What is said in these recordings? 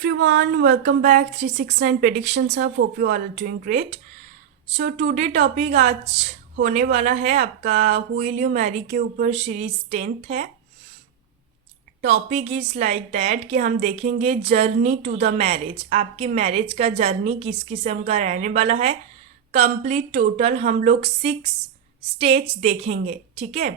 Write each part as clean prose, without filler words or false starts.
everyone, welcome back 369 Predictions Hub. Hope you all are doing great. So today topic आज होने वाला है आपका हु विल यू मैरी के ऊपर सीरीज 10th है. टॉपिक इज लाइक दैट कि हम देखेंगे जर्नी टू द मैरिज. आपकी मैरिज का जर्नी किस किस्म का रहने वाला है. कंप्लीट टोटल हम लोग 6 स्टेज देखेंगे, ठीक है.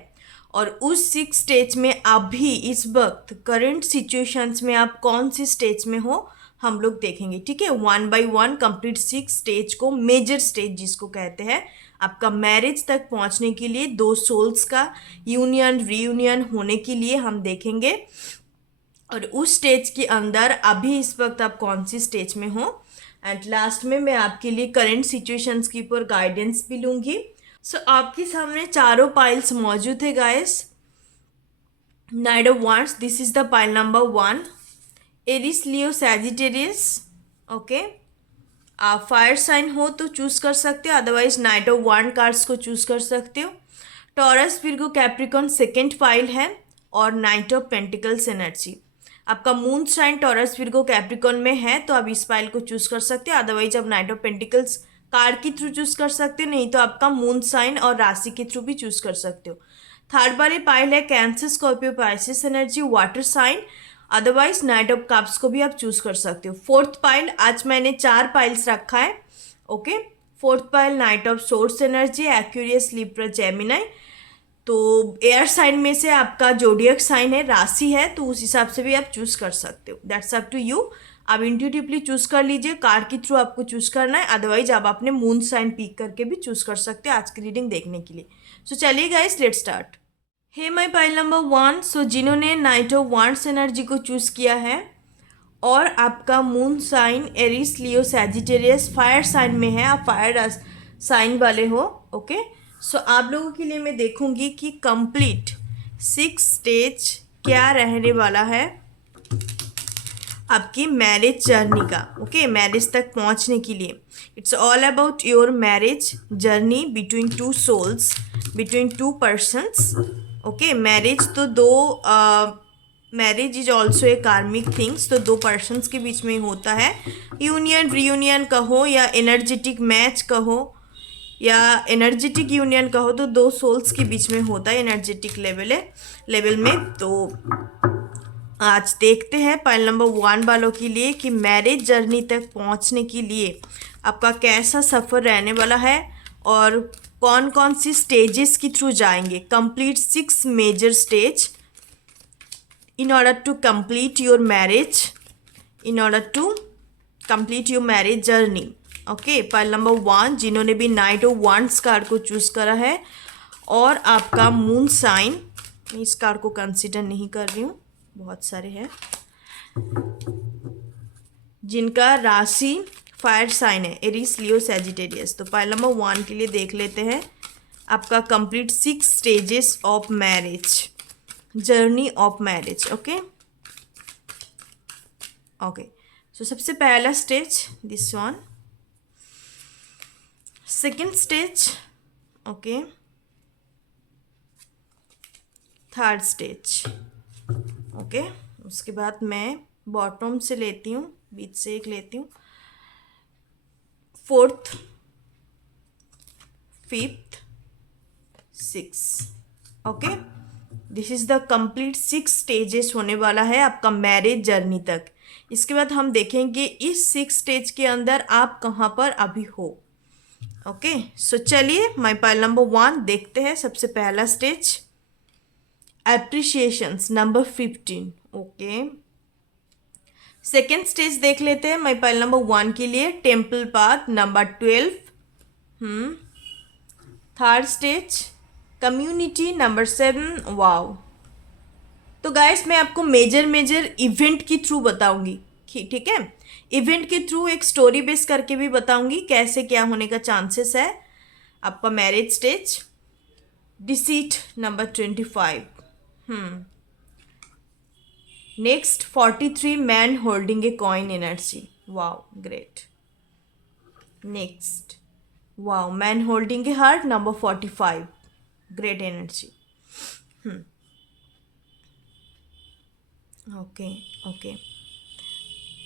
और उस 6 स्टेज में अभी इस वक्त करंट सिचुएशंस में आप कौन सी स्टेज में हो हम लोग देखेंगे, ठीक है. 1 बाय 1 कंप्लीट 6 स्टेज को, मेजर स्टेज जिसको कहते हैं, आपका मैरिज तक पहुंचने के लिए दो सोल्स का यूनियन रीयूनियन होने के लिए हम देखेंगे. और उस स्टेज के अंदर अभी इस वक्त आप कौन सी स्टेज में हो. एंड लास्ट में मैं आपके लिए करंट सिचुएशंस के ऊपर गाइडेंस भी लूँगी. सो आपके सामने चारों पाइल्स मौजूद है guys. Knight of wands, this is the pile number 1. Aries Leo Sagittarius. Okay, आप फायर साइन हो तो चूज कर सकते हो, otherwise knight of wand cards को चूज कर सकते हो. Taurus Virgo Capricorn second pile है. और नाइट ऑफ पेंटिकल्स एनर्जी. आपका moon sign Taurus Virgo Capricorn में है तो आप इस पाइल को चूज कर सकते हो, अदरवाइज आप नाइट ऑफ पेंटिकल्स कार्ड के थ्रू चूज कर सकते हो, नहीं तो आपका मून साइन और राशि के थ्रू भी चूज कर सकते हो. थर्ड वाली पाइल है Cancer Scorpio Pisces energy water sign, otherwise knight of cups को भी आप चूज कर सकते हो. फोर्थ पाइल, आज मैंने 4 पाइल्स रखा है. Okay, fourth pile night of swords energy Aquarius Libra Gemini. तो एयर साइन में से आपका जोडियक साइन है, राशि है, तो उस हिसाब से भी आप चूज कर सकते हो. That's up to you. आप इंट्यूटिवली चूज कर लीजिए, कार्ड के थ्रू आपको चूज करना है, अदरवाइज आप अपने मून साइन पिक करके भी चूज कर सकते हो आज की रीडिंग देखने के लिए. सो चलिए guys, let's start. Hey my pile number 1. So जिन्होंने नाइट ऑफ वांड्स एनर्जी को चूज किया है और आपका moon sign Aries Leo Sagittarius fire sign में है, आप फायर साइन वाले हो. ओके, सो आप लोगों के लिए मैं देखूंगी कि कंप्लीट 6 स्टेज क्या रहने वाला है आपकी मैरिज जर्नी का. ओके, मैरिज तक पहुंचने के लिए it's all about your marriage journey between 2 souls, between 2 persons. Okay, marriage तो दो मैरिज इज ऑल्सो ए कार्मिक थिंग्स, तो 2 पर्सन्स के बीच में होता है. यूनियन रीयूनियन कहो या एनर्जेटिक मैच कहो या एनर्जेटिक यूनियन कहो, तो 2 सोल्स के बीच में होता है एनर्जेटिक लेवल में. तो आज देखते हैं पाइल नंबर 1 वालों के लिए कि मैरिज जर्नी तक पहुंचने के लिए आपका कैसा सफ़र रहने वाला है और कौन कौन सी स्टेजेस के थ्रू जाएंगे. Complete 6 major stage in order to complete your marriage, in order to complete your marriage journey. Okay, pile number 1 जिन्होंने भी नाइट ऑफ वांड्स कार्ड को चूज करा है और आपका मून साइन, मैं इस कार्ड को कंसिडर नहीं कर रही हूँ, बहुत सारे हैं, जिनका राशि फायर साइन है एरिस लियो सैजिटेरियस. तो पाइल नंबर 1 के लिए देख लेते हैं आपका complete 6 stages of marriage, journey of marriage. Okay okay, so सबसे पहला stage this one, second stage, okay, third stage. Okay, उसके बाद मैं बॉटम से लेती हूँ, बीच से एक लेती हूँ, fourth, fifth, six. Okay, this is the complete 6 stages होने वाला है आपका मैरिज जर्नी तक. इसके बाद हम देखेंगे इस 6 स्टेज के अंदर आप कहाँ पर अभी हो. ओके, सो चलिए माय पाइल नंबर 1 देखते हैं. सबसे पहला stage appreciations number 15. Okay, second stage देख लेते हैं माय पाइल नंबर 1 के लिए, temple path number 12. Third stage community number 7. Wow. तो गाइस मैं आपको मेजर इवेंट के थ्रू बताऊंगी, ठीक है. इवेंट के थ्रू एक स्टोरी बेस करके भी बताऊंगी कैसे क्या होने का चांसेस है. आपका marriage stage deceit number 25. Next 43 man holding a coin energy. Wow, great. Next wow, man holding a heart number 45. Great energy. Okay okay,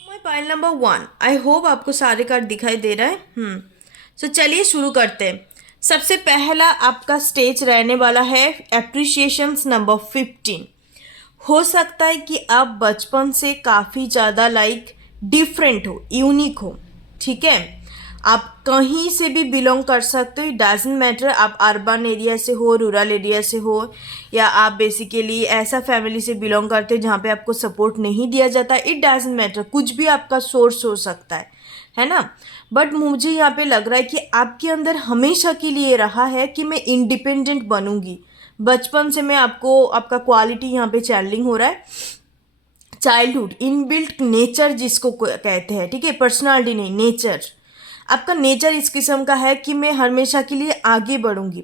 my pile number 1, I hope आपको सारे कार्ड दिखाई दे रहा है। सो चलिए शुरू करते हैं। सबसे पहला आपका स्टेज रहने वाला है एप्रिसिएशंस नंबर 15। हो सकता है कि आप बचपन से काफ़ी ज़्यादा डिफरेंट हो, यूनिक हो, ठीक है। आप कहीं से भी बिलोंग कर सकते हो, इट डजेंट मैटर आप अर्बन एरिया से हो, रूरल एरिया से हो, या आप बेसिकली ऐसा फैमिली से बिलोंग करते हो जहाँ पे आपको सपोर्ट नहीं दिया जाता, इट डजेंट मैटर, कुछ भी आपका सोर्स हो सकता है ना। बट मुझे यहाँ पे लग रहा है कि आपके अंदर हमेशा के लिए रहा है कि मैं इंडिपेंडेंट बनूंगी। बचपन से मैं आपको आपका क्वालिटी यहाँ पे चैनलिंग हो रहा है, चाइल्डहुड इनबिल्ट नेचर जिसको कहते हैं, ठीक है, पर्सनालिटी नहीं, नेचर। आपका नेचर इस किस्म का है कि मैं हमेशा के लिए आगे बढ़ूंगी।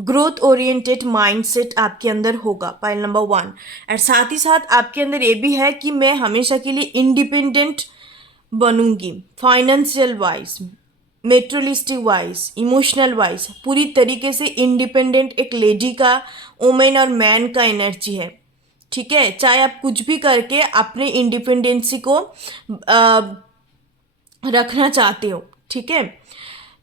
ग्रोथ ओरिएंटेड माइंडसेट आपके अंदर होगा, पाइल नंबर 1। और साथ ही साथ आपके अंदर ये भी है कि मैं हमेशा के लिए इंडिपेंडेंट बनूंगी, financial wise, materialistic wise, emotional wise, पूरी तरीके से इंडिपेंडेंट एक लेडी का, वुमेन और मैन का एनर्जी है, ठीक है। चाहे आप कुछ भी करके अपने इंडिपेंडेंसी को रखना चाहते हो, ठीक है।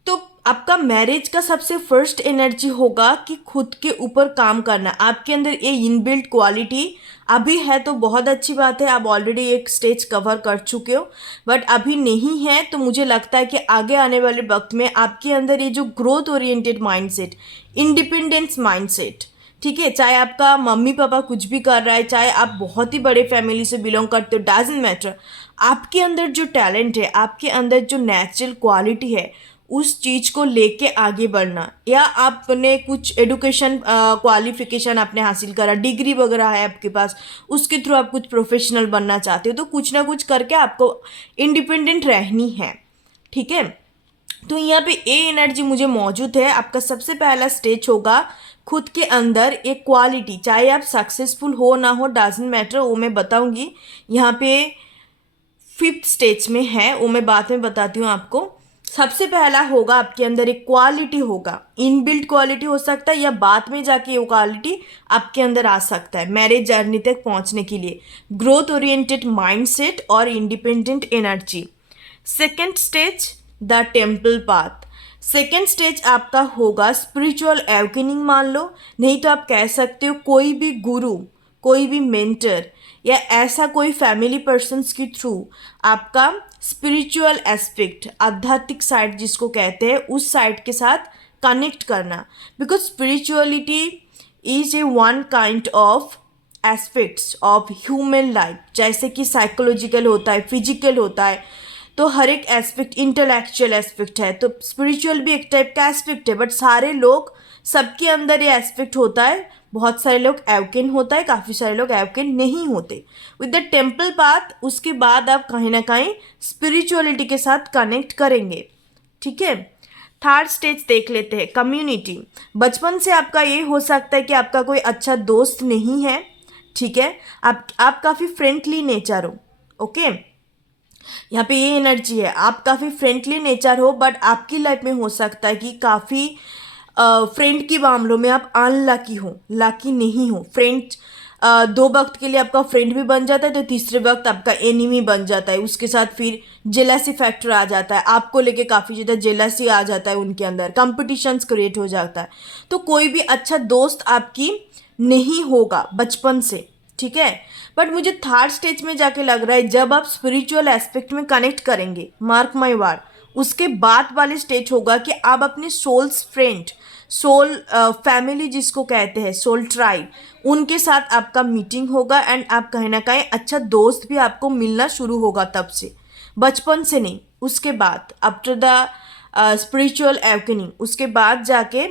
तो आपका मैरिज का सबसे फर्स्ट एनर्जी होगा कि खुद के ऊपर काम करना। आपके अंदर ये इनबिल्ट क्वालिटी अभी है तो बहुत अच्छी बात है, आप ऑलरेडी एक स्टेज कवर कर चुके हो। बट अभी नहीं है तो मुझे लगता है कि आगे आने वाले वक्त में आपके अंदर ये जो growth oriented mindset, independence mindset, ठीक है, चाहे आपका मम्मी पापा कुछ भी कर रहा है, चाहे आप बहुत ही बड़े फैमिली से बिलोंग करते हो, डजेंट मैटर, आपके अंदर जो टैलेंट है, आपके अंदर जो नेचुरल क्वालिटी है, उस चीज़ को लेके आगे बढ़ना, या आपने कुछ एडुकेशन क्वालिफिकेशन आपने हासिल करा, डिग्री वगैरह है आपके पास, उसके थ्रू आप कुछ प्रोफेशनल बनना चाहते हो, तो कुछ ना कुछ करके आपको इंडिपेंडेंट रहनी है, ठीक है। तो यहाँ पे ए एनर्जी मुझे मौजूद है। आपका सबसे पहला स्टेज होगा खुद के अंदर एक क्वालिटी, चाहे आप सक्सेसफुल हो ना हो, डजेंट मैटर, वो मैं बताऊंगी। यहाँ पे 5th स्टेज में है, वो मैं बाद में बताती हूँ आपको। सबसे पहला होगा आपके अंदर एक क्वालिटी होगा, इनबिल्ट क्वालिटी हो सकता है या बाद में जाके वो क्वालिटी आपके अंदर आ सकता है मैरिज जर्नी तक पहुंचने के लिए। ग्रोथ ओरिएंटेड माइंडसेट और independent energy. Second stage the temple path. Second stage आपका होगा स्पिरिचुअल एवकेनिंग, मान लो, नहीं तो आप कह सकते हो कोई भी गुरु, कोई भी मेंटर या ऐसा कोई फैमिली पर्सन्स के थ्रू आपका स्पिरिचुअल एस्पेक्ट, आध्यात्मिक साइड जिसको कहते हैं, उस साइड के साथ कनेक्ट करना। Because spirituality is a one kind of aspects of human life, जैसे कि साइकोलॉजिकल होता है, फिजिकल होता है, तो हर एक एस्पेक्ट इंटेलेक्चुअल एस्पेक्ट है, तो स्पिरिचुअल भी एक टाइप का एस्पेक्ट है। बट सारे लोग, सबके अंदर ये एस्पेक्ट होता है। बहुत सारे लोग एवकेन होता है, काफ़ी सारे लोग एवकेन नहीं होते। विद द टेम्पल पाथ उसके बाद आप कहीं ना कहीं स्पिरिचुअलिटी के साथ कनेक्ट करेंगे, ठीक है। थर्ड स्टेज देख लेते हैं, कम्युनिटी। बचपन से आपका ये हो सकता है कि आपका कोई अच्छा दोस्त नहीं है, ठीक है, आप काफ़ी फ्रेंडली नेचर हो, ओके। यहाँ पे ये एनर्जी है, आप काफ़ी फ्रेंडली नेचर हो, बट आपकी लाइफ में हो सकता है कि काफ़ी फ्रेंड के मामलों में आप अनलकी हो, लकी नहीं हो। फ्रेंड 2 वक्त के लिए आपका फ्रेंड भी बन जाता है, तो तीसरे वक्त आपका एनिमी बन जाता है। उसके साथ फिर जेलसी फैक्टर आ जाता है, आपको लेके काफ़ी ज़्यादा जेलसी आ जाता है, उनके अंदर कंपटीशंस क्रिएट हो जाता है। तो कोई भी अच्छा दोस्त आपकी नहीं होगा बचपन से, ठीक है। बट मुझे थर्ड स्टेज में जाके लग रहा है जब आप स्पिरिचुअल एस्पेक्ट में कनेक्ट करेंगे, मार्क माई वर्ड, उसके बाद वाले स्टेज होगा कि आप अपने सोल्स फ्रेंड, सोल फैमिली जिसको कहते हैं, सोल ट्राइब, उनके साथ आपका मीटिंग होगा एंड आप कहीं ना कहीं अच्छा दोस्त भी आपको मिलना शुरू होगा तब से, बचपन से नहीं। उसके बाद आफ्टर द स्पिरिचुअल एवकनिंग, उसके बाद जाके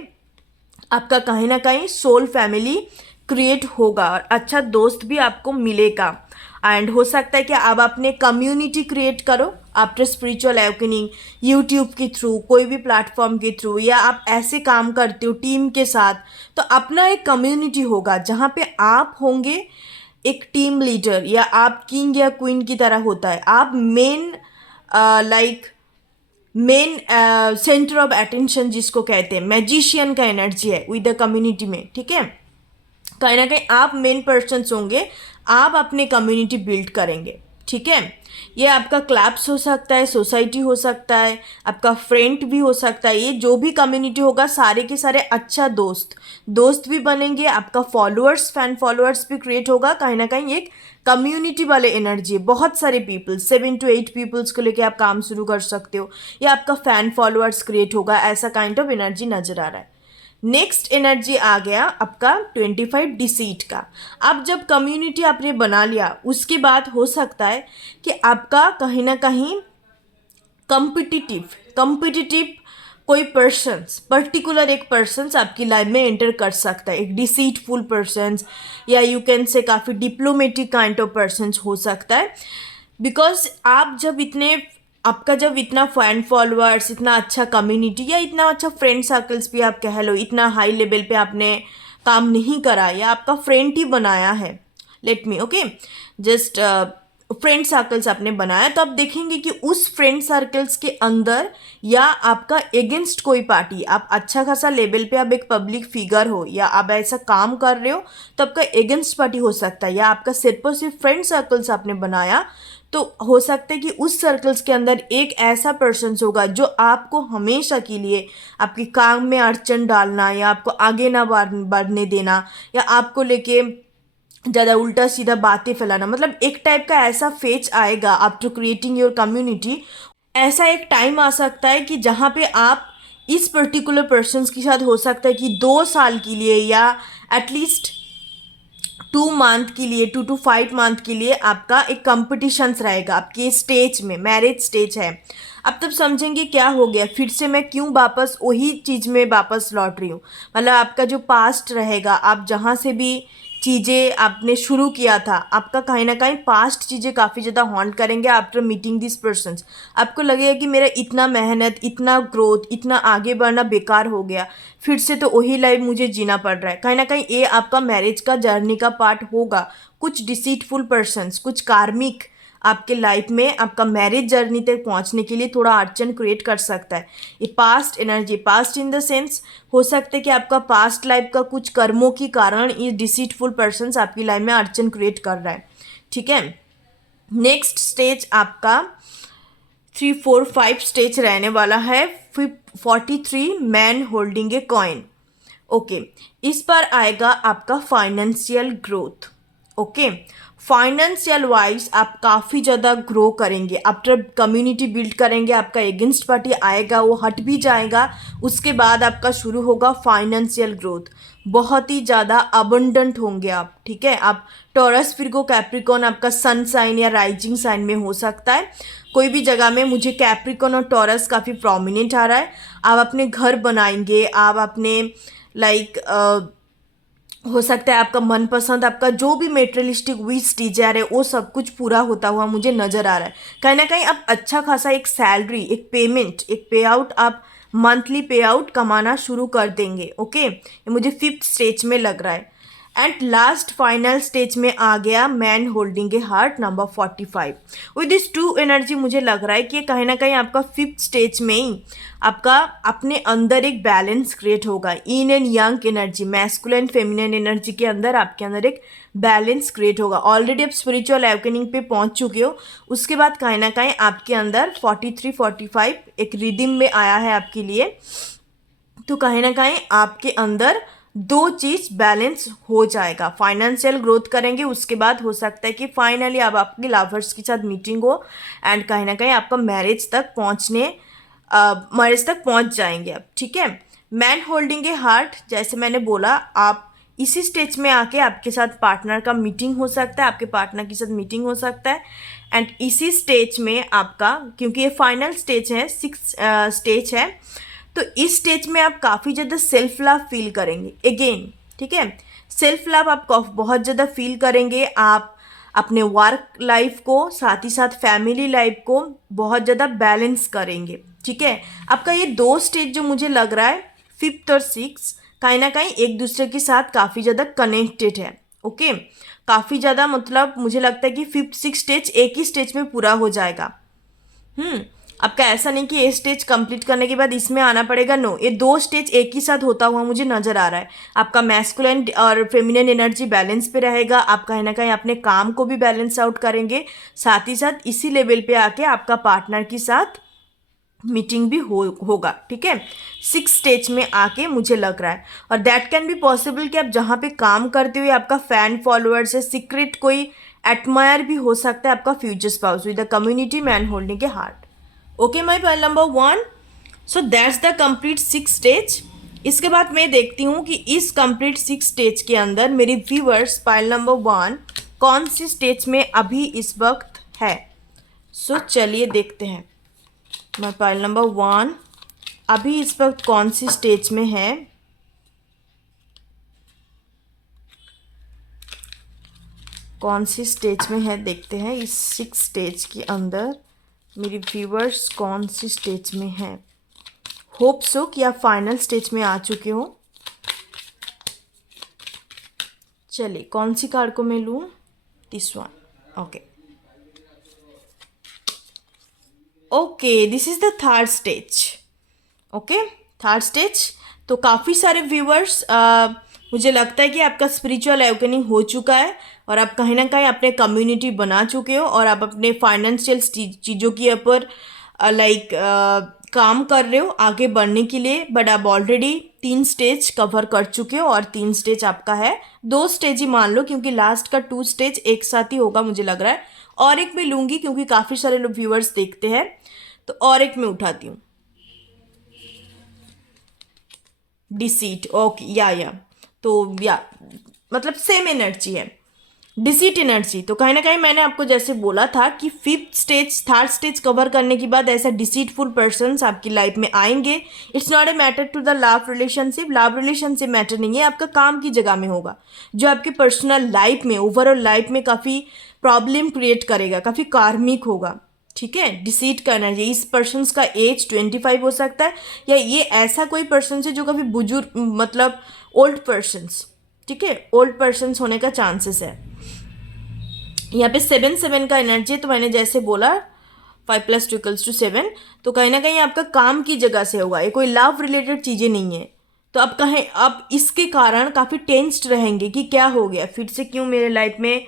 आपका कहीं ना कहीं सोल फैमिली क्रिएट होगा और अच्छा दोस्त भी आपको मिलेगा। एंड हो सकता है कि आप अपने कम्युनिटी क्रिएट करो आफ्टर स्पिरिचुअल एवकनिंग, यूट्यूब के थ्रू, कोई भी प्लेटफॉर्म के थ्रू, या आप ऐसे काम करते हो टीम के साथ, तो अपना एक कम्युनिटी होगा जहाँ पे आप होंगे एक टीम लीडर, या आप किंग या क्वीन की तरह होता है, आप main main centre of attention जिसको कहते हैं, मैजिशियन का एनर्जी है विद द कम्युनिटी में, ठीक है। कहीं ना कहीं आप मेन पर्सन्स होंगे, आप अपने कम्युनिटी बिल्ड करेंगे, ठीक है। ये आपका क्लब्स हो सकता है, सोसाइटी हो सकता है, आपका फ्रेंड भी हो सकता है। ये जो भी कम्युनिटी होगा सारे के सारे अच्छा दोस्त भी बनेंगे, आपका फॉलोअर्स फैन फॉलोअर्स भी क्रिएट होगा। कहीं ना कहीं एक कम्युनिटी वाले एनर्जी है, बहुत सारे पीपल्स 7 to 8 पीपल्स को लेके आप काम शुरू कर सकते हो, या आपका फैन फॉलोअर्स क्रिएट होगा, ऐसा काइंड ऑफ एनर्जी नजर आ रहा है। नेक्स्ट एनर्जी आ गया आपका 25 डिसीट का। अब जब कम्युनिटी आपने बना लिया उसके बाद हो सकता है कि आपका कहीं ना कहीं कंपिटिटिव कोई पर्टिकुलर एक पर्सन्स आपकी लाइफ में एंटर कर सकता है, एक डिसीटफुल पर्सन्स, या यू कैन से काफ़ी डिप्लोमेटिक काइंड ऑफ पर्सन्स हो सकता है। बिकॉज आप जब आपका जब इतना फैन फॉलोअर्स, इतना अच्छा कम्युनिटी या इतना अच्छा फ्रेंड सर्कल्स भी आप कह लो, इतना हाई लेवल पे आपने काम नहीं करा या आपका फ्रेंड ही बनाया है, let me okay just friend circles आपने बनाया, तो आप देखेंगे कि उस फ्रेंड सर्कल्स के अंदर या आपका एगेंस्ट कोई पार्टी, आप अच्छा खासा लेवल पे आप एक पब्लिक फिगर हो या आप ऐसा काम कर रहे हो तो आपका एगेंस्ट पार्टी हो सकता है, या आपका सिर्फ और सिर्फ फ्रेंड सर्कल्स आपने बनाया तो हो सकता है कि उस सर्कल्स के अंदर एक ऐसा पर्सन होगा जो आपको हमेशा के लिए आपके काम में अड़चन डालना या आपको आगे ना बढ़ने देना या आपको लेके ज़्यादा उल्टा सीधा बातें फैलाना, मतलब एक टाइप का ऐसा फेज आएगा आफ्टर क्रिएटिंग योर कम्युनिटी। ऐसा एक टाइम आ सकता है कि जहाँ पे आप इस पर्टिकुलर पर्सन्स के साथ हो सकता है कि 2 साल के लिए या एटलीस्ट 2 मंथ के लिए, 2 to 5 मंथ के लिए आपका एक कंपटीशंस रहेगा आपके स्टेज में, मैरिज स्टेज है। अब तब समझेंगे क्या हो गया, फिर से मैं क्यों वापस वही चीज़ में वापस लौट रही हूँ। मतलब आपका जो पास्ट रहेगा, आप जहाँ से भी चीज़ें आपने शुरू किया था, आपका कहीं ना कहीं पास्ट चीज़ें काफ़ी ज़्यादा हॉन्ट करेंगे आफ्टर मीटिंग दिस पर्सन्स। आपको लगेगा कि मेरा इतना मेहनत, इतना ग्रोथ, इतना आगे बढ़ना बेकार हो गया, फिर से तो वही लाइफ मुझे जीना पड़ रहा है। कहीं ना कहीं ये आपका मैरिज का जर्नी का पार्ट होगा। कुछ डिसीटफुल पर्सन्स, कुछ कार्मिक आपके लाइफ में आपका मैरिज जर्नी तक पहुंचने के लिए थोड़ा अड़चन क्रिएट कर सकता है। ये past energy, past in the sense हो सकता है कि आपका पास्ट लाइफ का कुछ कर्मों के कारण ये डिसीटफुल पर्सन्स आपकी लाइफ में अड़चन क्रिएट कर रहा है, ठीक है। नेक्स्ट स्टेज आपका 3, 4, 5 स्टेज रहने वाला है। 43 man holding a coin. Okay, इस पर आएगा आपका financial growth. Okay, financial wise आप काफ़ी ज़्यादा ग्रो करेंगे आफ्टर कम्युनिटी बिल्ड करेंगे। आपका एगेंस्ट पार्टी आएगा, वो हट भी जाएगा, उसके बाद आपका शुरू होगा फाइनेंशियल ग्रोथ। बहुत ही ज़्यादा अबंडेंट होंगे आप, ठीक है। आप टॉरस, फिरगो, कैप्रिकॉन आपका सन साइन या राइजिंग साइन में हो सकता है। कोई भी जगह में मुझे कैप्रिकॉन और टॉरस काफ़ी प्रोमिनेंट आ रहा है। आप अपने घर बनाएंगे, आप अपने हो सकता है आपका मनपसंद, आपका जो भी मेटेरियलिस्टिक विश डिजायर है वो सब कुछ पूरा होता हुआ मुझे नज़र आ रहा है। कहीं ना कहीं आप अच्छा खासा एक सैलरी, एक पेमेंट, एक पे आउट, आप मंथली पे आउट कमाना शुरू कर देंगे। ओके, ये मुझे 5th स्टेज में लग रहा है। एंड लास्ट फाइनल स्टेज में आ गया man holding a heart, number 45। With this 2 energy मुझे लग रहा है कि कहीं ना कहीं आपका 5th स्टेज में ही आपका अपने अंदर एक बैलेंस क्रिएट होगा। इन and yang energy, masculine feminine energy के अंदर आपके अंदर एक बैलेंस क्रिएट होगा। ऑलरेडी आप स्पिरिचुअल अवेकनिंग पे पहुंच चुके हो, उसके बाद कहीं ना कहीं आपके अंदर 43, 45 एक रिदिम में आया है आपके लिए। तो कहीं ना कहीं आपके अंदर 2 चीज़ बैलेंस हो जाएगा। फाइनेंशियल ग्रोथ करेंगे, उसके बाद हो सकता है कि फाइनली अब आपके लवर्स के साथ मीटिंग हो एंड कहीं ना कहीं आपका मैरिज तक पहुंच जाएंगे आप, ठीक है। मैन होल्डिंग ए हार्ट, जैसे मैंने बोला, आप इसी स्टेज में आके आपके साथ पार्टनर का मीटिंग हो सकता है, आपके पार्टनर के साथ मीटिंग हो सकता है। एंड इसी स्टेज में आपका, क्योंकि ये फाइनल स्टेज है, 6th स्टेज है, तो इस स्टेज में आप काफ़ी ज़्यादा सेल्फ लव फील करेंगे अगेन, ठीक है। सेल्फ लव आप बहुत ज़्यादा फील करेंगे। आप अपने वर्क लाइफ को, साथ ही साथ फैमिली लाइफ को बहुत ज़्यादा बैलेंस करेंगे, ठीक है। आपका ये 2 स्टेज जो मुझे लग रहा है, 5th और 6th, कहीं ना कहीं एक दूसरे के साथ काफ़ी ज़्यादा कनेक्टेड है। ओके, काफ़ी ज़्यादा, मतलब मुझे लगता है कि 5th, 6th स्टेज एक ही स्टेज में पूरा हो जाएगा। आपका ऐसा नहीं कि ये स्टेज कंप्लीट करने के बाद इसमें आना पड़ेगा, नो, ये दो स्टेज एक ही साथ होता हुआ मुझे नजर आ रहा है। आपका मैस्कुलिन और फेमिनिन एनर्जी बैलेंस पे रहेगा, आप कहीं ना कहीं अपने काम को भी बैलेंस आउट करेंगे, साथ ही साथ इसी लेवल पे आके आपका पार्टनर के साथ मीटिंग भी होगा, ठीक है। 6 स्टेज में आके मुझे लग रहा है, और दैट कैन बी पॉसिबल कि आप जहाँ पे काम करते हुए आपका फैन फॉलोअर्स है, सीक्रेट कोई एडमायर भी हो सकता है आपका future spouse with the community man holding a heart. Okay my point number 1। So that's the complete 6 stage. इसके बाद मैं देखती हूँ कि इस कंप्लीट 6 स्टेज के अंदर मेरे व्यूअर्स पाइल नंबर 1 कौन सी स्टेज में अभी इस वक्त है। सो चलिए देखते हैं माई पाइल नंबर 1 अभी इस वक्त कौन सी स्टेज में है। कौन सी स्टेज में है देखते हैं। इस 6 स्टेज के अंदर मेरी व्यूअर्स कौन सी स्टेज में है। होप सो कि आप फाइनल स्टेज में आ चुके हो। चलिए कौन सी कार्ड को मैं लूँ, this one. Okay okay, this is the third stage. Okay, third stage. तो काफ़ी सारे व्यूअर्स, मुझे लगता है कि आपका स्पिरिचुअल अवेकनिंग हो चुका है और आप कहीं ना कहीं अपने कम्युनिटी बना चुके हो और आप अपने फाइनेंशियल चीज़ों के ऊपर काम कर रहे हो आगे बढ़ने के लिए। बट आप ऑलरेडी 3 स्टेज कवर कर चुके हो और 3 स्टेज आपका है, 2 स्टेज ही मान लो क्योंकि लास्ट का 2 स्टेज एक साथ ही होगा मुझे लग रहा है। और एक मैं लूँगी क्योंकि काफ़ी सारे लोग व्यूअर्स देखते हैं, तो और एक मैं उठाती हूँ। डिसीट, ओके, या तो या मतलब सेम एनर्जी है, डिसीट एनर्जी। तो कहीं ना कहीं मैंने आपको जैसे बोला था कि 5th stage, 3rd stage cover करने के बाद ऐसा डिसीटफुल पर्सन्स आपकी लाइफ में आएंगे। It's not a matter to the love relationship, love relationship matter नहीं है, आपका काम की जगह में होगा जो आपकी पर्सनल लाइफ में, ओवरऑल लाइफ में काफ़ी प्रॉब्लम क्रिएट करेगा, काफ़ी कार्मिक होगा, ठीक है। डिसीट का एनर्जी, इस पर्सन का एज 25 हो सकता है, या ये ऐसा कोई पर्सन है जो काफ़ी बुजुर्ग मतलब ओल्ड पर्सन्स, ठीक है, ओल्ड पर्सन्स होने का चांसेस है। यहाँ पे 7 का एनर्जी है, तो मैंने जैसे बोला 5 + 2 = 7, तो कहीं ना कहीं आपका काम की जगह से होगा, ये कोई लव रिलेटेड चीज़ें नहीं है। तो अब कहें, अब इसके कारण काफ़ी टेंस्ड रहेंगे कि क्या हो गया, फिर से क्यों मेरे लाइफ में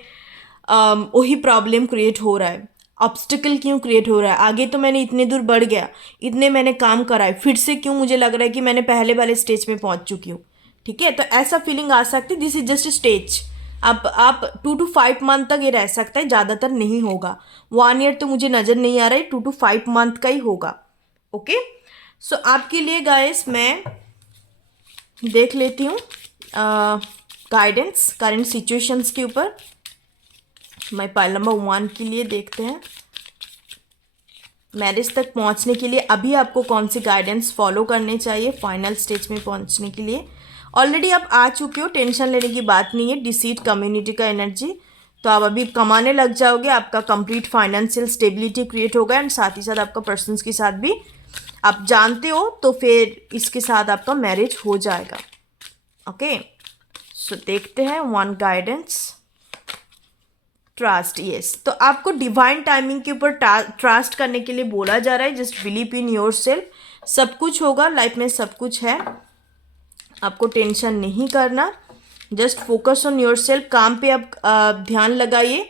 वही प्रॉब्लम क्रिएट हो रहा है, ऑब्स्टिकल क्यों क्रिएट हो रहा है, आगे तो मैंने इतने दूर बढ़ गया, इतने मैंने काम करा है, फिर से क्यों मुझे लग रहा है कि मैंने पहले वाले स्टेज में पहुंच चुकी हूँ, ठीक है। तो ऐसा फीलिंग आ सकती है, दिस इज जस्ट स्टेज। अब आप 2 to 5 मंथ तक ये रह सकता है, ज़्यादातर नहीं होगा। 1 ईयर तो मुझे नज़र नहीं आ रहा है, 2 to 5 मंथ का ही होगा। ओके, सो आपके लिए गाइस मैं देख लेती हूँ गाइडेंस करंट सिचुएशंस के ऊपर। मैं पाइल नंबर 1 के लिए देखते हैं, मैरिज तक पहुंचने के लिए अभी आपको कौन सी गाइडेंस फॉलो करने चाहिए फाइनल स्टेज में पहुंचने के लिए। ऑलरेडी आप आ चुके हो, टेंशन लेने की बात नहीं है। डिसीट कम्युनिटी का एनर्जी, तो आप अभी कमाने लग जाओगे, आपका कंप्लीट फाइनेंशियल स्टेबिलिटी क्रिएट होगा एंड साथ ही साथ आपका पर्सन्स के साथ भी आप जानते हो, तो फिर इसके साथ आपका मैरिज हो जाएगा। ओके, सो देखते हैं 1 गाइडेंस। ट्रस्ट, यस, तो आपको डिवाइन टाइमिंग के ऊपर ट्रस्ट करने के लिए बोला जा रहा है। Just believe in your self, सब कुछ होगा लाइफ में, सब कुछ है, आपको टेंशन नहीं करना। Just focus on your self, काम पे आप ध्यान लगाइए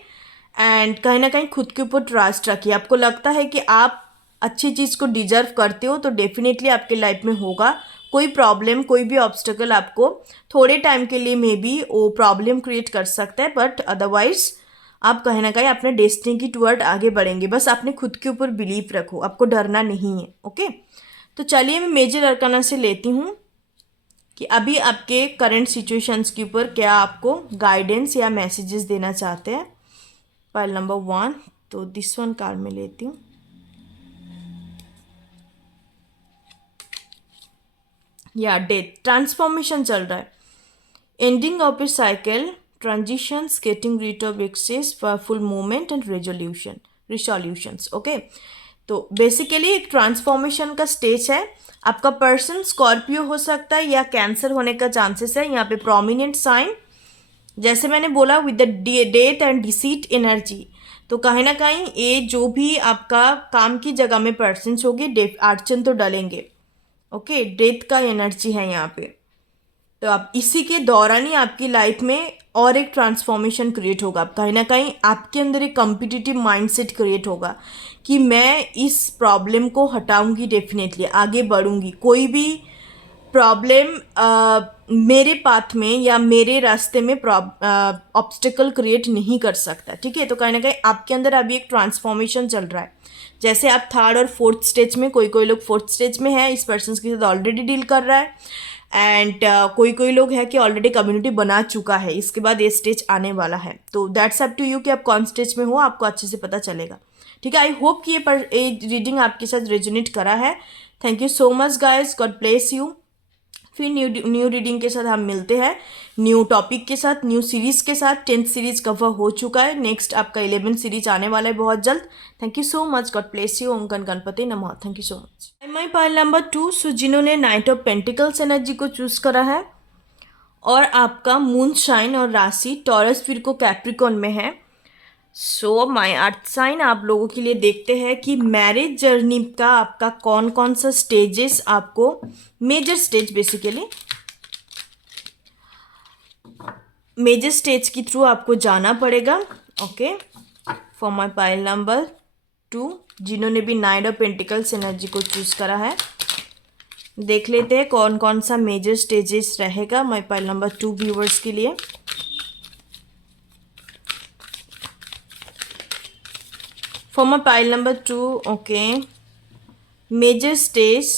एंड कहीं ना कहीं खुद के ऊपर ट्रस्ट रखिए। आपको लगता है कि आप अच्छी चीज़ को डिजर्व करते हो, तो डेफिनेटली आपके लाइफ में होगा। कोई प्रॉब्लम, कोई भी ऑब्स्टेकल आपको थोड़े टाइम के लिए मे बी वो प्रॉब्लम क्रिएट कर सकता है, बट अदरवाइज आप कहीं ना कहीं अपने डेस्टिनी की टुवर्ड आगे बढ़ेंगे। बस अपने खुद के ऊपर बिलीव रखो, आपको डरना नहीं है। ओके, तो चलिए मैं मेजर अरकाना से लेती हूँ कि अभी आपके करंट सिचुएशंस के ऊपर क्या आपको गाइडेंस या मैसेजेस देना चाहते हैं। पाइल नंबर 1, तो दिस वन कार्ड में लेती हूँ। या डेथ, ट्रांसफॉर्मेशन चल रहा है, ending of a cycle, transitions, getting rid of excess, powerful movement and resolutions. Okay, तो बेसिकली एक ट्रांसफॉर्मेशन का स्टेज है। आपका पर्सन स्कॉर्पियो हो सकता है या कैंसर होने का चांसेस है। यहाँ पे प्रोमिनेंट साइन, जैसे मैंने बोला, with the death and deceit energy, तो कहीं ना कहीं ये जो भी आपका काम की जगह में पर्सन्स होंगे अड़चन तो डलेंगे। ओके, डेथ का एनर्जी है यहाँ पे। तो आप इसी के दौरान ही आपकी लाइफ में और एक ट्रांसफॉर्मेशन क्रिएट होगा। आप कहीं ना कहीं आपके अंदर एक कम्पिटिटिव माइंडसेट क्रिएट होगा कि मैं इस प्रॉब्लम को हटाऊंगी, डेफिनेटली आगे बढ़ूंगी, कोई भी प्रॉब्लम मेरे पाथ में या मेरे रास्ते में ऑब्स्टिकल क्रिएट नहीं कर सकता। ठीक है, तो कहीं ना कहीं आपके अंदर अभी एक ट्रांसफॉर्मेशन चल रहा है। जैसे आप थर्ड और फोर्थ स्टेज में, कोई कोई लोग फोर्थ स्टेज में है, इस पर्सन के साथ ऑलरेडी डील कर रहा है, एंड कोई कोई लोग है कि ऑलरेडी कम्युनिटी बना चुका है, इसके बाद ये स्टेज आने वाला है। तो दैट्स अप टू यू कि आप कौन स्टेज में हो, आपको अच्छे से पता चलेगा। ठीक है, आई होप कि ये रीडिंग आपके साथ रेजोनेट करा है। Thank you so much guys, God bless you. फिर न्यू रीडिंग के साथ हम मिलते हैं, न्यू टॉपिक के साथ, न्यू सीरीज के साथ। 10th सीरीज कवर हो चुका है, नेक्स्ट आपका 11th सीरीज आने वाला है बहुत जल्द। Thank you so much, God bless you. ओम गणपति नमः। Thank you so much. My pile number 2, so जिन्होंने नाइट ऑफ पेंटिकल्स एनर्जी को चूज करा है और आपका मून शाइन और राशि टॉरस फिर को कैप्रिकॉन में है, सो माय अर्थ साइन आप लोगों के लिए देखते हैं कि मैरिज जर्नी का आपका कौन कौन सा स्टेजेस, आपको major stage basically major stage के थ्रू आपको जाना पड़ेगा। Okay, for my pile number 2, जिन्होंने भी नाइट ऑफ पेंटिकल्स एनर्जी को चूज करा है, देख लेते हैं कौन कौन सा मेजर स्टेजेस रहेगा माय पाइल नंबर 2 व्यूवर्स के लिए। For my pile number 2, okay, major stage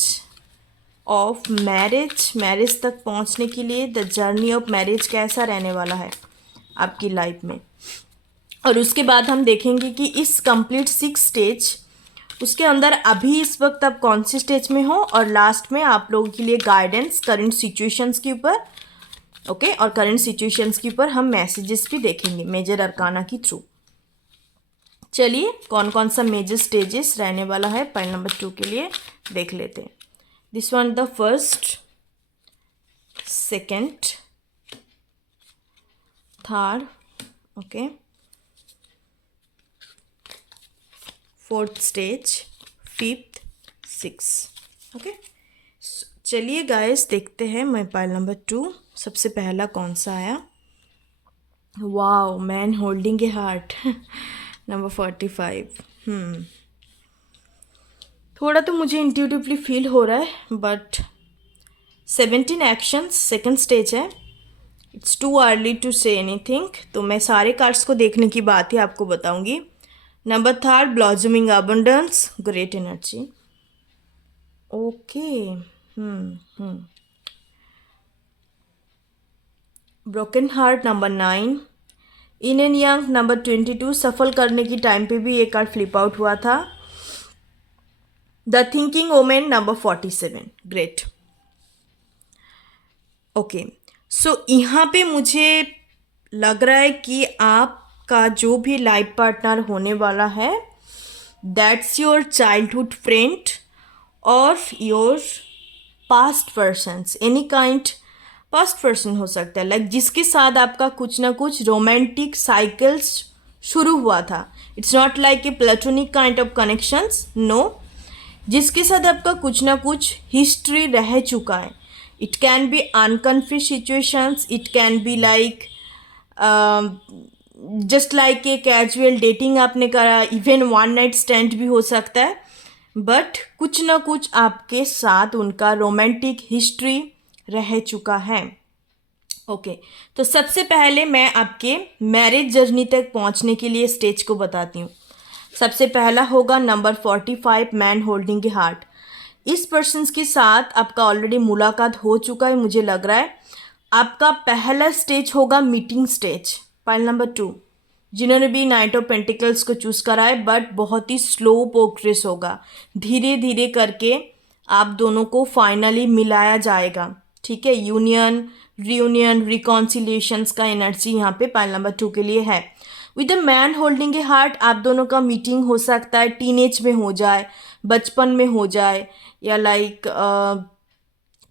of marriage तक पहुंचने के लिए द जर्नी ऑफ मैरिज कैसा रहने वाला है आपकी लाइफ में। और उसके बाद हम देखेंगे कि इस कंप्लीट 6 स्टेज, उसके अंदर अभी इस वक्त आप कौन से स्टेज में हो, और लास्ट में आप लोगों के लिए गाइडेंस करंट सिचुएशंस के ऊपर। ओके, और करंट सिचुएशंस के ऊपर हम मैसेजेस भी देखेंगे मेजर अरकाना के थ्रू। चलिए कौन कौन सा मेजर स्टेजेस रहने वाला है पाइल नंबर 2 के लिए देख लेते हैं। This one the first, second, third, okay, fourth stage, fifth, 6। Okay, चलिए गाइस देखते हैं मैं पाइल नंबर 2 सबसे पहला कौन सा आया। Wow, man holding a heart number 45। थोड़ा तो मुझे इंट्यूटिवली फील हो रहा है, बट 17 एक्शंस सेकंड स्टेज है। It's too early to say anything, तो मैं सारे कार्ड्स को देखने की बात ही आपको बताऊंगी। Number 3, blossoming abundance, great energy. Okay, broken heart number 9, in and young number 22। सफल करने की टाइम पे भी ये कार्ड फ्लिप आउट हुआ था। The thinking women number 47, great. Okay, so यहाँ पे मुझे लग रहा है कि आपका जो भी लाइफ पार्टनर होने वाला है, दैट्स योर चाइल्डहुड फ्रेंड और your past persons, any kind past person हो सकता है, लाइक जिसके साथ आपका कुछ ना कुछ रोमांटिक साइकिल्स शुरू हुआ था। It's not like a platonic kind of connections, no, जिसके साथ आपका कुछ ना कुछ हिस्ट्री रह चुका है। It can be unconfuse situations, it can be like just like a casual dating आपने करा, इवन वन नाइट स्टैंड भी हो सकता है, बट कुछ ना कुछ आपके साथ उनका रोमांटिक हिस्ट्री रह चुका है। ओके, तो सबसे पहले मैं आपके मैरिज जर्नी तक पहुंचने के लिए स्टेज को बताती हूँ। सबसे पहला होगा number 45, man holding a heart. इस पर्सन के साथ आपका ऑलरेडी मुलाकात हो चुका है, मुझे लग रहा है। आपका पहला स्टेज होगा मीटिंग स्टेज, पाइल नंबर 2, जिन्होंने भी नाइट ऑफ पेंटिकल्स को चूज़ करा है, बट बहुत ही स्लो प्रोग्रेस होगा, धीरे धीरे करके आप दोनों को फाइनली मिलाया जाएगा। ठीक है, यूनियन, रियूनियन, रिकॉन्सिलिएशंस का एनर्जी यहाँ पे पाइल नंबर 2 के लिए है। With the man holding a heart आप दोनों का मीटिंग हो सकता है, टीनेज में हो जाए, बचपन में हो जाए, या लाइक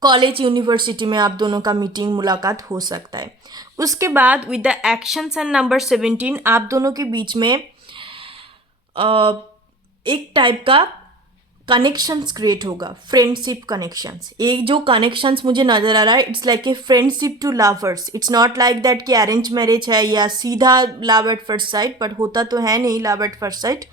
कॉलेज यूनिवर्सिटी में आप दोनों का मीटिंग मुलाकात हो सकता है। उसके बाद with the actions and number 17 आप दोनों के बीच में एक टाइप का कनेक्शंस क्रिएट होगा, फ्रेंडशिप कनेक्शंस। एक जो कनेक्शंस मुझे नजर आ रहा है, it's like a friendship to lovers. It's not like that कि अरेंज मैरिज है या सीधा love at first sight, but होता तो है नहीं लव एट फर्स्ट साइट,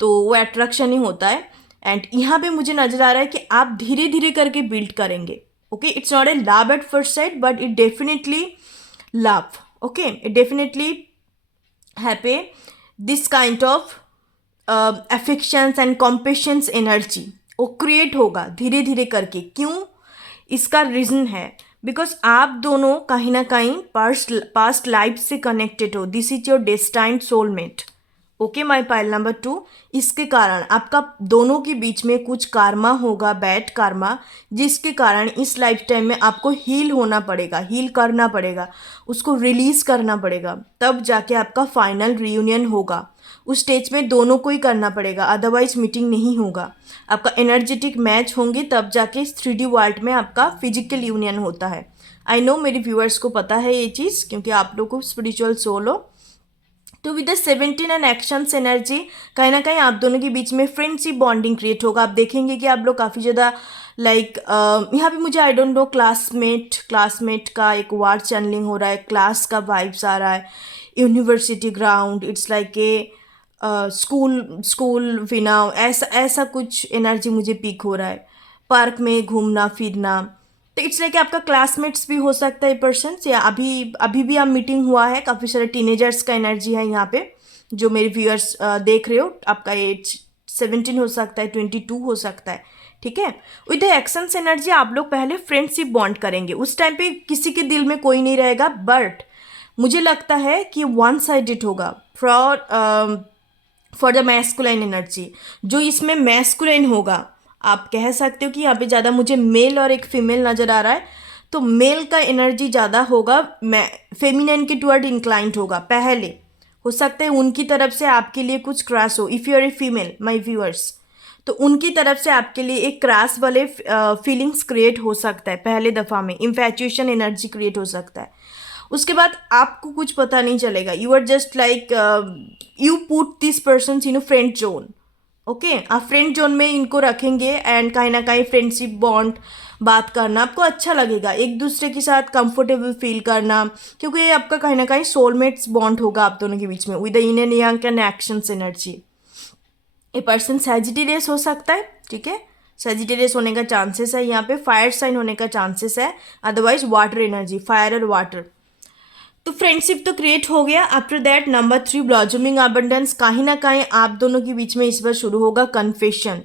तो वो अट्रैक्शन ही होता है। एंड यहाँ पे मुझे नजर आ रहा है कि आप धीरे धीरे करके बिल्ड करेंगे। Okay, it's not a love at first sight, but it definitely love. Okay, it definitely happy this kind of affections and compassions energy वो क्रिएट होगा धीरे धीरे करके। क्यों? इसका रीज़न है बिकॉज आप दोनों कहीं ना कहीं पास्ट लाइफ से कनेक्टेड हो। This is your destined soulmate. Okay my pile number 2, इसके कारण आपका दोनों के बीच में कुछ कार्मा होगा, बैड कार्मा, जिसके कारण इस लाइफ टाइम में आपको हील होना पड़ेगा, हील करना पड़ेगा, उसको रिलीज करना पड़ेगा, तब जाके आपका फाइनल रियूनियन होगा। उस स्टेज में दोनों को ही करना पड़ेगा, अदरवाइज मीटिंग नहीं होगा। आपका एनर्जेटिक मैच होंगे तब जाके 3D वर्ल्ड में आपका फिजिकल यूनियन होता है। आई नो मेरे व्यूअर्स को पता है ये चीज़, क्योंकि आप लोग को स्पिरिचुअल सोल हो। तो with the 17 and actions energy कहीं ना कहीं आप दोनों के बीच में फ्रेंडशिप बॉन्डिंग क्रिएट होगा। आप देखेंगे कि आप लोग काफ़ी ज़्यादा लाइक यहाँ पे मुझे आई डोंट नो क्लासमेट का एक वार चैनलिंग हो रहा है, क्लास का वाइब्स आ रहा है, university ground, it's like a school विनाव, ऐसा कुछ एनर्जी मुझे पीक हो रहा है। पार्क में घूमना फिरना, तो इट्स लाइक आपका क्लासमेट्स भी हो सकता है पर्सन, या अभी भी आप मीटिंग हुआ है। काफ़ी सारे टीनेजर्स का एनर्जी है यहाँ पे जो मेरे व्यूअर्स देख रहे हो। आपका एज 17 हो सकता है, 22 हो सकता है, ठीक है। विद द एक्शंस एनर्जी आप लोग पहले फ्रेंडशिप बॉन्ड करेंगे। उस टाइम पे किसी के दिल में कोई नहीं रहेगा, बट मुझे लगता है कि वन साइडेड होगा फॉर द मैस्कुलाइन एनर्जी। जो इसमें मैस्कुलाइन होगा, आप कह सकते हो कि यहाँ पे ज़्यादा मुझे मेल और एक फीमेल नज़र आ रहा है, तो मेल का एनर्जी ज़्यादा होगा, फेमिनिन के टुवर्ड इंक्लाइंट होगा। पहले हो सकता है उनकी तरफ से आपके लिए कुछ क्रैश हो, if you are a female my viewers, तो उनकी तरफ से आपके लिए एक क्रैश वाले फीलिंग्स क्रिएट हो सकता है पहले दफ़ा में, इन्फैचुएशन एनर्जी क्रिएट हो सकता है। उसके बाद आपको कुछ पता नहीं चलेगा, you are just like you put this person in friend zone. Okay, आप फ्रेंड जोन में इनको रखेंगे एंड कहीं ना कहीं फ्रेंडशिप बॉन्ड बात करना आपको अच्छा लगेगा, एक दूसरे के साथ कंफर्टेबल फील करना, क्योंकि ये आपका कहीं ना कहीं सोलमेट्स बॉन्ड होगा आप दोनों के बीच में with the yin and yang and actions energy. A person Sagittarius हो सकता है, ठीक है, सैजिटेरियस होने का चांसेस है यहाँ पे, फायर साइन होने का चांसेस है, अदरवाइज वाटर एनर्जी, फायर और वाटर। तो फ्रेंडशिप तो क्रिएट हो गया। After that number 3 blossoming abundance, कहीं ना कहीं आप दोनों के बीच में इस बार शुरू होगा कन्फेशन।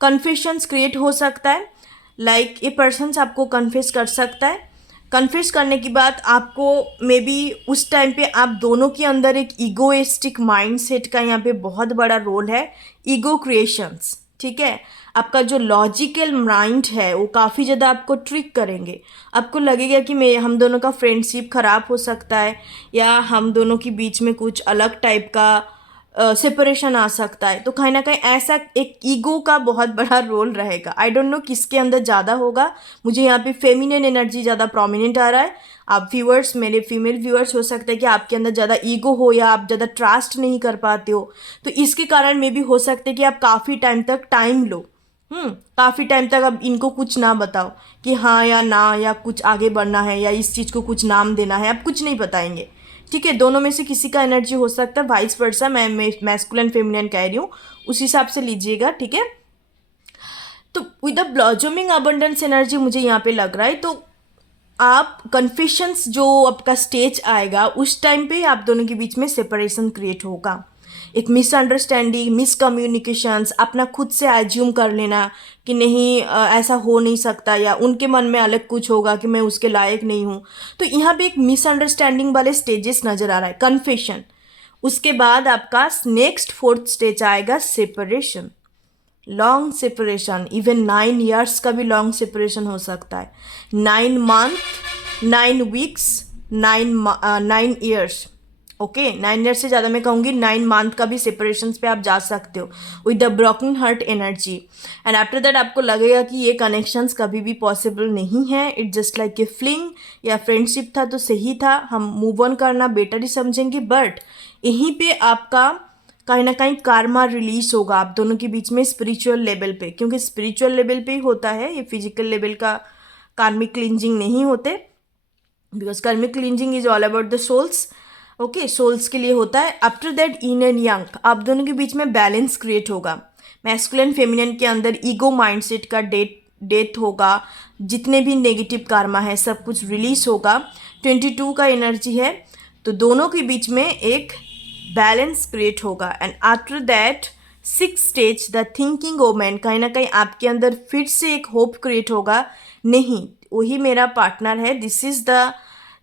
कन्फेशंस क्रिएट हो सकता है, लाइक ए पर्सन आपको कन्फेस कर सकता है। कन्फेस करने के बाद आपको मे बी उस टाइम पे आप दोनों के अंदर एक ईगोइस्टिक माइंडसेट का यहाँ पे बहुत बड़ा रोल है, ईगो क्रिएशंस, ठीक है। आपका जो लॉजिकल माइंड है वो काफ़ी ज़्यादा आपको ट्रिक करेंगे। आपको लगेगा कि हम दोनों का फ्रेंडशिप ख़राब हो सकता है, या हम दोनों के बीच में कुछ अलग टाइप का सेपरेशन आ सकता है। तो कहीं ना कहीं ऐसा एक ईगो का बहुत बड़ा रोल रहेगा। आई डोंट नो किसके अंदर ज़्यादा होगा, मुझे यहाँ पे फेमिनिन एनर्जी ज़्यादा प्रोमिनेंट आ रहा है। आप व्यूअर्स, मेरे फीमेल व्यूअर्स, हो सकता है कि आपके अंदर ज़्यादा ईगो हो या आप ज़्यादा ट्रस्ट नहीं कर पाते हो, तो इसके कारण में भी हो सकता है कि आप काफ़ी टाइम तक टाइम लो, काफ़ी टाइम तक अब इनको कुछ ना बताओ कि हाँ या ना, या कुछ आगे बढ़ना है, या इस चीज़ को कुछ नाम देना है, आप कुछ नहीं बताएंगे, ठीक है। दोनों में से किसी का एनर्जी हो सकता है, वाइस वर्सा, मैं मैस्कुलिन फेमिनिन कह रही हूँ, उस हिसाब से लीजिएगा, ठीक है। तो with the blossoming abundance energy मुझे यहाँ पे लग रहा है, तो आप कन्फेशंस जो आपका स्टेज आएगा उस टाइम पे आप दोनों के बीच में सेपरेशन क्रिएट होगा, एक मिसअंडरस्टैंडिंग, मिसकम्युनिकेशंस, अपना खुद से एज्यूम कर लेना कि नहीं ऐसा हो नहीं सकता, या उनके मन में अलग कुछ होगा कि मैं उसके लायक नहीं हूँ। तो यहाँ पे एक मिसअंडरस्टैंडिंग वाले स्टेजेस नज़र आ रहा है, कन्फेशन। उसके बाद आपका नेक्स्ट 4th स्टेज आएगा separation, long separation, even 9 years का भी लॉन्ग सेपरेशन हो सकता है, 9 month, 9 weeks, 9 years, okay. 9 years से ज़्यादा मैं कहूँगी 9 month का भी सेपरेशन पे आप जा सकते हो with the broken heart energy. And after that आपको लगेगा कि ये कनेक्शंस कभी भी पॉसिबल नहीं है, it just like a fling या फ्रेंडशिप था तो सही था, हम मूव ऑन करना बेटर ही समझेंगे, बट यहीं पे आपका कहीं ना कहीं karma रिलीज होगा आप दोनों के बीच में स्पिरिचुअल लेवल पे, क्योंकि स्पिरिचुअल लेवल पे ही होता है ये, फिजिकल लेवल का कार्मिक क्लिंजिंग नहीं होते, because karmic cleansing is all about the souls. Okay, souls के लिए होता है। After that yin and yang आप दोनों के बीच में बैलेंस क्रिएट होगा। मैस्कुलिन फेमिनिन के अंदर ईगो माइंडसेट का डेथ होगा, जितने भी नेगेटिव कार्मा है सब कुछ रिलीज होगा। 22 का एनर्जी है, तो दोनों के बीच में एक बैलेंस क्रिएट होगा। And after that 6th stage the thinking women, कहीं ना कहीं आपके अंदर फिर से एक होप क्रिएट होगा, नहीं वही मेरा पार्टनर है,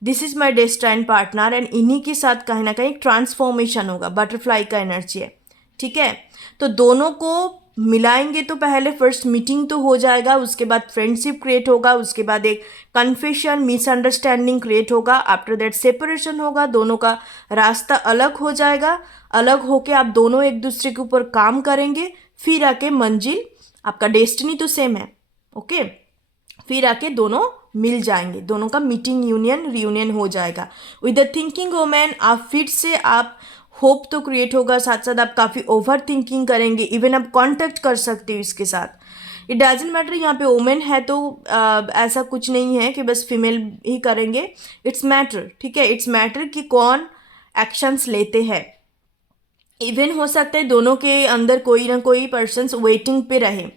this is my destined partner, and इन्हीं के साथ कहीं ना कहीं ट्रांसफॉर्मेशन होगा। बटरफ्लाई का एनर्जी है, ठीक है। तो दोनों को मिलाएंगे तो पहले फर्स्ट मीटिंग तो हो जाएगा, उसके बाद फ्रेंडशिप क्रिएट होगा, उसके बाद एक कन्फेशन मिसअंडरस्टैंडिंग क्रिएट होगा, आफ्टर दैट सेपरेशन होगा, दोनों का रास्ता अलग हो जाएगा। अलग होके आप दोनों एक दूसरे के ऊपर काम करेंगे, फिर आके मंजिल, आपका डेस्टिनी तो सेम है, ओके, फिर आके दोनों मिल जाएंगे, दोनों का मीटिंग यूनियन रियूनियन हो जाएगा। विद द थिंकिंग वोमेन आप फिर से आप होप तो क्रिएट होगा, साथ साथ आप काफ़ी ओवर थिंकिंग करेंगे, इवन आप कांटेक्ट कर सकते हो इसके साथ। इट डजेंट मैटर यहाँ पे वोमेन है तो ऐसा कुछ नहीं है कि बस फीमेल ही करेंगे, इट्स मैटर, ठीक है, इट्स मैटर कि कौन एक्शंस लेते हैं। इवन हो सकता है दोनों के अंदर कोई ना कोई पर्सन्स वेटिंग पे रहे।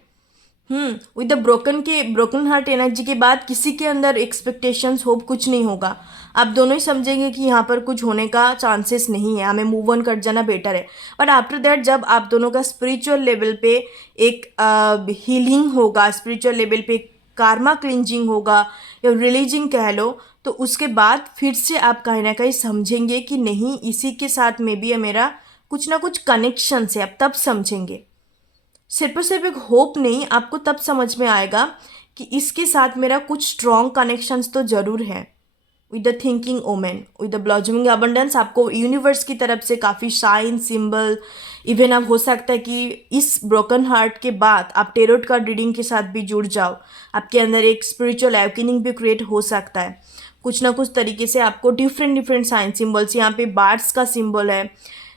With the broken heart energy के बाद किसी के अंदर एक्सपेक्टेशंस होप कुछ नहीं होगा, आप दोनों ही समझेंगे कि यहाँ पर कुछ होने का चांसेस नहीं है, हमें मूव ऑन कर जाना बेटर है। बट आफ्टर दैट जब आप दोनों का स्पिरिचुअल लेवल पे एक हीलिंग होगा, स्पिरिचुअल लेवल पे कार्मा क्लिंजिंग होगा या रिलीजिंग कह लो, तो उसके बाद फिर से आप कहीं ना कहीं समझेंगे कि नहीं इसी के साथ में भी मेरा कुछ ना कुछ कनेक्शन है, आप तब समझेंगे। सिर्फ और सिर्फ एक होप नहीं, आपको तब समझ में आएगा कि इसके साथ मेरा कुछ स्ट्रॉन्ग कनेक्शंस तो ज़रूर है। With the thinking women, with the blossoming abundance आपको यूनिवर्स की तरफ से काफ़ी साइन सिंबल, इवन अब हो सकता है कि इस ब्रोकन हार्ट के बाद आप टेरोट कार्ड रीडिंग के साथ भी जुड़ जाओ, आपके अंदर एक स्पिरिचुअल अवेकनिंग भी क्रिएट हो सकता है। कुछ ना कुछ तरीके से आपको डिफरेंट साइन सिम्बल्स, यहाँ पे बार्ड्स का सिंबल है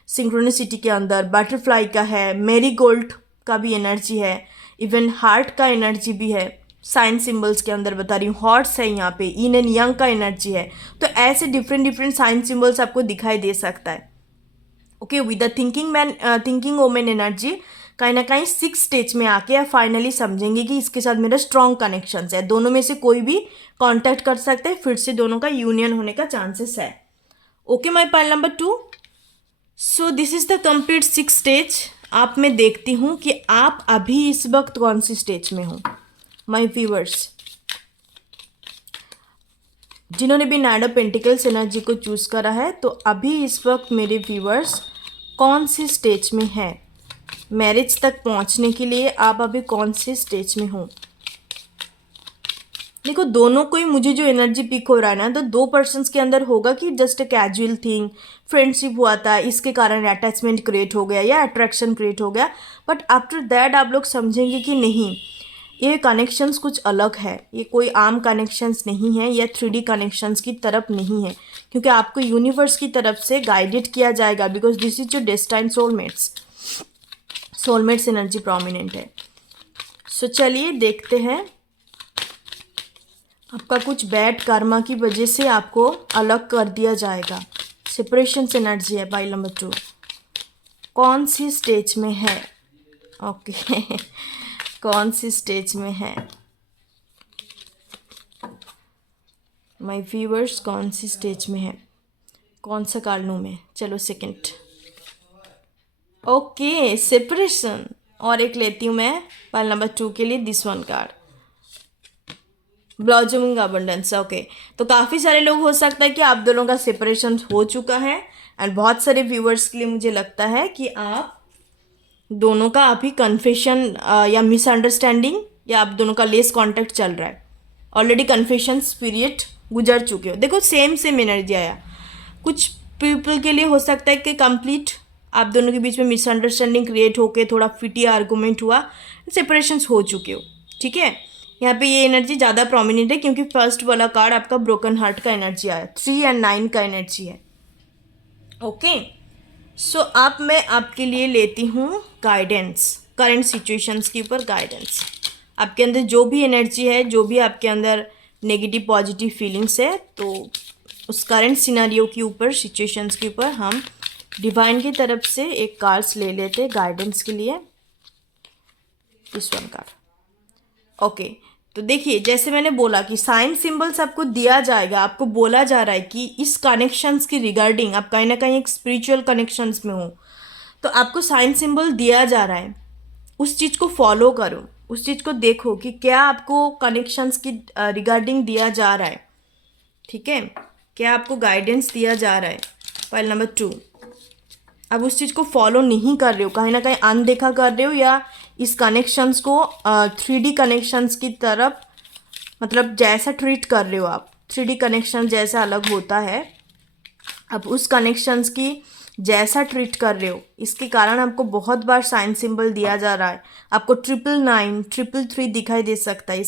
सिंक्रोनिसिटी के अंदर, बटरफ्लाई का है, मैरीगोल्ड का भी एनर्जी है, इवन हार्ट का एनर्जी भी है साइन सिंबल्स के अंदर बता रही हूँ, हॉर्स है यहाँ पे, इन एंड यंग का एनर्जी है। तो ऐसे डिफरेंट साइन सिंबल्स आपको दिखाई दे सकता है। Okay, with the thinking women energy कहीं ना कहीं 6th स्टेज में आके आप फाइनली समझेंगे कि इसके साथ मेरा स्ट्रॉन्ग कनेक्शन है, दोनों में से कोई भी कॉन्टैक्ट कर सकते हैं, फिर से दोनों का यूनियन होने का चांसेस है। Okay my pile number 2, so this is the complete 6th stage. आप मैं देखती हूँ कि आप अभी इस वक्त कौन सी स्टेज में हो माय व्यूअर्स। जिन्होंने भी नाइट ऑफ पेंटिकल्स एनर्जी को चूज़ करा है, तो अभी इस वक्त मेरे व्यूअर्स कौन सी स्टेज में है, मैरिज तक पहुँचने के लिए आप अभी कौन सी स्टेज में हो। देखो दोनों को ही मुझे जो एनर्जी पिक हो रहा है ना, तो 2 पर्सन्स के अंदर होगा कि just a casual thing, friendship हुआ था, इसके कारण अटैचमेंट क्रिएट हो गया या अट्रैक्शन क्रिएट हो गया। बट आफ्टर दैट आप लोग समझेंगे कि नहीं, ये कनेक्शंस कुछ अलग है, ये कोई आम कनेक्शंस नहीं है, या 3D कनेक्शंस की तरफ नहीं है, क्योंकि आपको यूनिवर्स की तरफ से गाइडेड किया जाएगा, because this is your destined soulmate's energy prominent है। सो चलिए देखते हैं, आपका कुछ बैड कर्मा की वजह से आपको अलग कर दिया जाएगा, सेपरेशन एनर्जी है पाइल नंबर 2, कौन सी स्टेज में है। ओके कौन सी स्टेज में है माय व्यूअर्स, कौन सी स्टेज में है, कौन सा कार्ड लूँ मैं, चलो सेकंड। ओके सेपरेशन, और एक लेती हूँ मैं पाइल नंबर 2 के लिए, this one card, blossoming abundance. Okay, तो काफ़ी सारे लोग हो सकता है कि आप दोनों का सेपरेशन हो चुका है, एंड बहुत सारे व्यूअर्स के लिए मुझे लगता है कि आप दोनों का अभी कन्फेशन या मिसअंडरस्टैंडिंग या आप दोनों का लेस कांटेक्ट चल रहा है, ऑलरेडी कन्फेशन पीरियड गुजर चुके हो। देखो सेम एनर्जी आया, कुछ पीपल के लिए हो सकता है कि कंप्लीट आप दोनों के बीच में मिसअंडरस्टैंडिंग क्रिएट होके थोड़ा फिटी आर्गूमेंट हुआ, सेपरेशंस हो चुके हो, ठीक है। यहाँ पे ये एनर्जी ज़्यादा प्रोमिनेंट है क्योंकि फर्स्ट वाला कार्ड आपका ब्रोकन हार्ट का एनर्जी आया, 3 और 9 का एनर्जी है। ओके, सो अब मैं आपके लिए लेती हूँ गाइडेंस, करंट सिचुएशंस के ऊपर गाइडेंस। आपके अंदर जो भी एनर्जी है, जो भी आपके अंदर नेगेटिव पॉजिटिव फीलिंग्स है, तो उस करंट सिनेरियो के ऊपर, सिचुएशंस के ऊपर हम डिवाइन की तरफ से एक कार्ड्स ले लेते गाइडेंस के लिए। This one card. ओके, तो देखिए जैसे मैंने बोला कि साइन सिंबल्स आपको दिया जाएगा, आपको बोला जा रहा है कि इस कनेक्शंस की रिगार्डिंग आप कहीं ना कहीं एक स्पिरिचुअल कनेक्शंस में हो, तो आपको साइन सिंबल दिया जा रहा है, उस चीज़ को फॉलो करो, उस चीज़ को देखो कि क्या आपको कनेक्शंस की रिगार्डिंग दिया जा रहा है। ठीक है, क्या आपको गाइडेंस दिया जा रहा है। पॉइंट नंबर 2, अब उस चीज़ को फॉलो नहीं कर रहे हो, कहीं ना कहीं अनदेखा कर रहे हो, या इस कनेक्शंस को 3D कनेक्शंस की तरफ, मतलब जैसा ट्रीट कर रहे हो आप, 3D कनेक्शन जैसा अलग होता है, अब उस कनेक्शंस की जैसा ट्रीट कर रहे हो, इसके कारण आपको बहुत बार साइन सिंबल दिया जा रहा है। आपको 999, 333 दिखाई दे सकता है।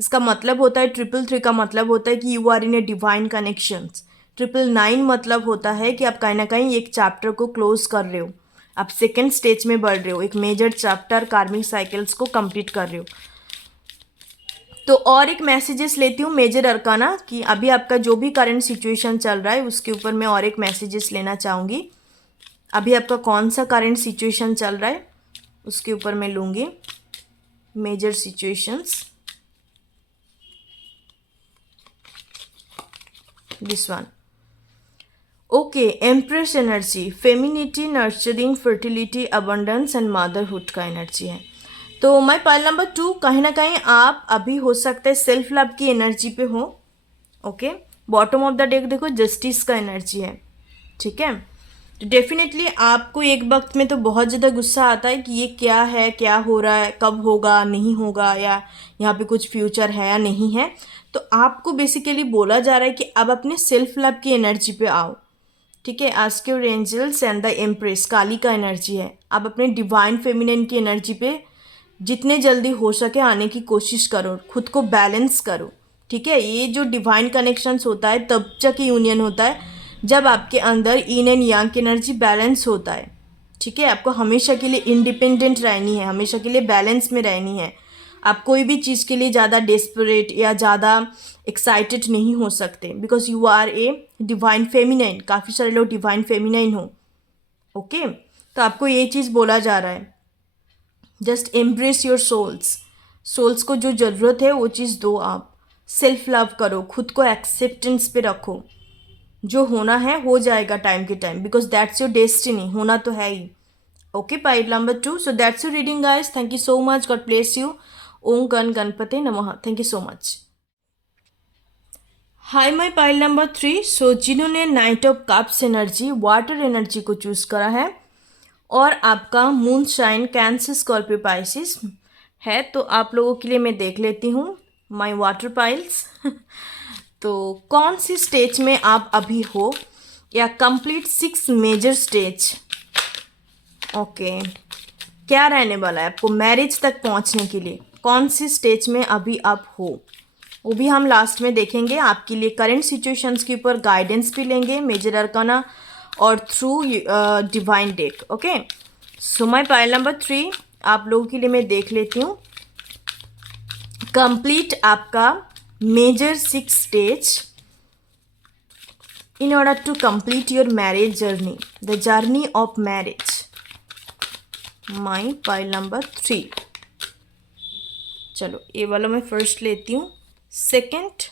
इसका मतलब होता है, 333 का मतलब होता है कि you are in a divine connections. 999 मतलब होता है कि आप कहीं ना कहीं एक चैप्टर को क्लोज कर रहे हो, आप सेकेंड स्टेज में बढ़ रहे हो, एक मेजर चैप्टर कार्मिक साइकिल्स को कंप्लीट कर रहे हो। तो और एक मैसेजेस लेती हूँ मेजर अरकाना कि अभी आपका जो भी करंट सिचुएशन चल रहा है उसके ऊपर मैं और एक मैसेजेस लेना चाहूँगी। अभी आपका कौन सा करंट सिचुएशन चल रहा है उसके ऊपर मैं लूँगी major situations. This one. Okay, empress energy, femininity, nurturing, fertility, abundance and motherhood का एनर्जी है। तो माय पाइल नंबर 2, कहीं ना कहीं आप अभी हो सकता है सेल्फ लव की एनर्जी पे हो। Okay, bottom of the deck देखो जस्टिस का एनर्जी है। ठीक है, तो डेफिनेटली आपको एक वक्त में तो बहुत ज़्यादा गुस्सा आता है कि ये क्या है, क्या हो रहा है, कब होगा, नहीं होगा, या यहाँ पे कुछ फ्यूचर है या नहीं है। तो आपको बेसिकली बोला जा रहा है कि अब अपने सेल्फ लव की एनर्जी पे आओ। ठीक है, ask your angels and the empress, Kali का एनर्जी है। आप अपने डिवाइन फेमिनिन की एनर्जी पे जितने जल्दी हो सके आने की कोशिश करो, खुद को बैलेंस करो। ठीक है, ये जो डिवाइन कनेक्शंस होता है तब तक यूनियन होता है जब आपके अंदर इन एंड यांग की एनर्जी बैलेंस होता है। ठीक है, आपको हमेशा के लिए इंडिपेंडेंट रहनी है, हमेशा के लिए बैलेंस में रहनी है। आप कोई भी चीज़ के लिए ज़्यादा डेस्परेट या ज़्यादा एक्साइटेड नहीं हो सकते, because you are a divine feminine. काफ़ी सारे लोग डिवाइन फेमिनाइन हो। ओके, तो आपको ये चीज़ बोला जा रहा है, just embrace your souls. Souls को जो ज़रूरत है वो चीज़ दो आप। सेल्फ लव करो, खुद को एक्सेप्टेंस पे रखो। जो होना है हो जाएगा टाइम के time, because that's your destiny, होना तो है ही। Okay, pile number 2, so that's your reading guys. Thank you so much, God bless you. ओम गण गणपते नमः। Thank you so much. Hi my pile number 3, so जिन्होंने knight of cups energy, water energy को choose करा है और आपका moon sign Cancer Scorpio Pisces है, तो आप लोगों के लिए मैं देख लेती हूँ माय वाटर पाइल्स। तो कौन सी स्टेज में आप अभी हो, या कंप्लीट 6 मेजर स्टेज। ओके, क्या रहने वाला है आपको मैरिज तक पहुंचने के लिए, कौन सी स्टेज में अभी आप हो, वो भी हम लास्ट में देखेंगे। आपके लिए करंट सिचुएशंस के ऊपर गाइडेंस भी लेंगे मेजर अरकाना और through divine deck. Okay, so my pile number 3 आप लोगों के लिए मैं देख लेती हूँ कंप्लीट आपका major 6 stage in order to complete your marriage journey, the journey of marriage. My pile number 3. चलो ये वाला मैं फर्स्ट लेती हूँ, second,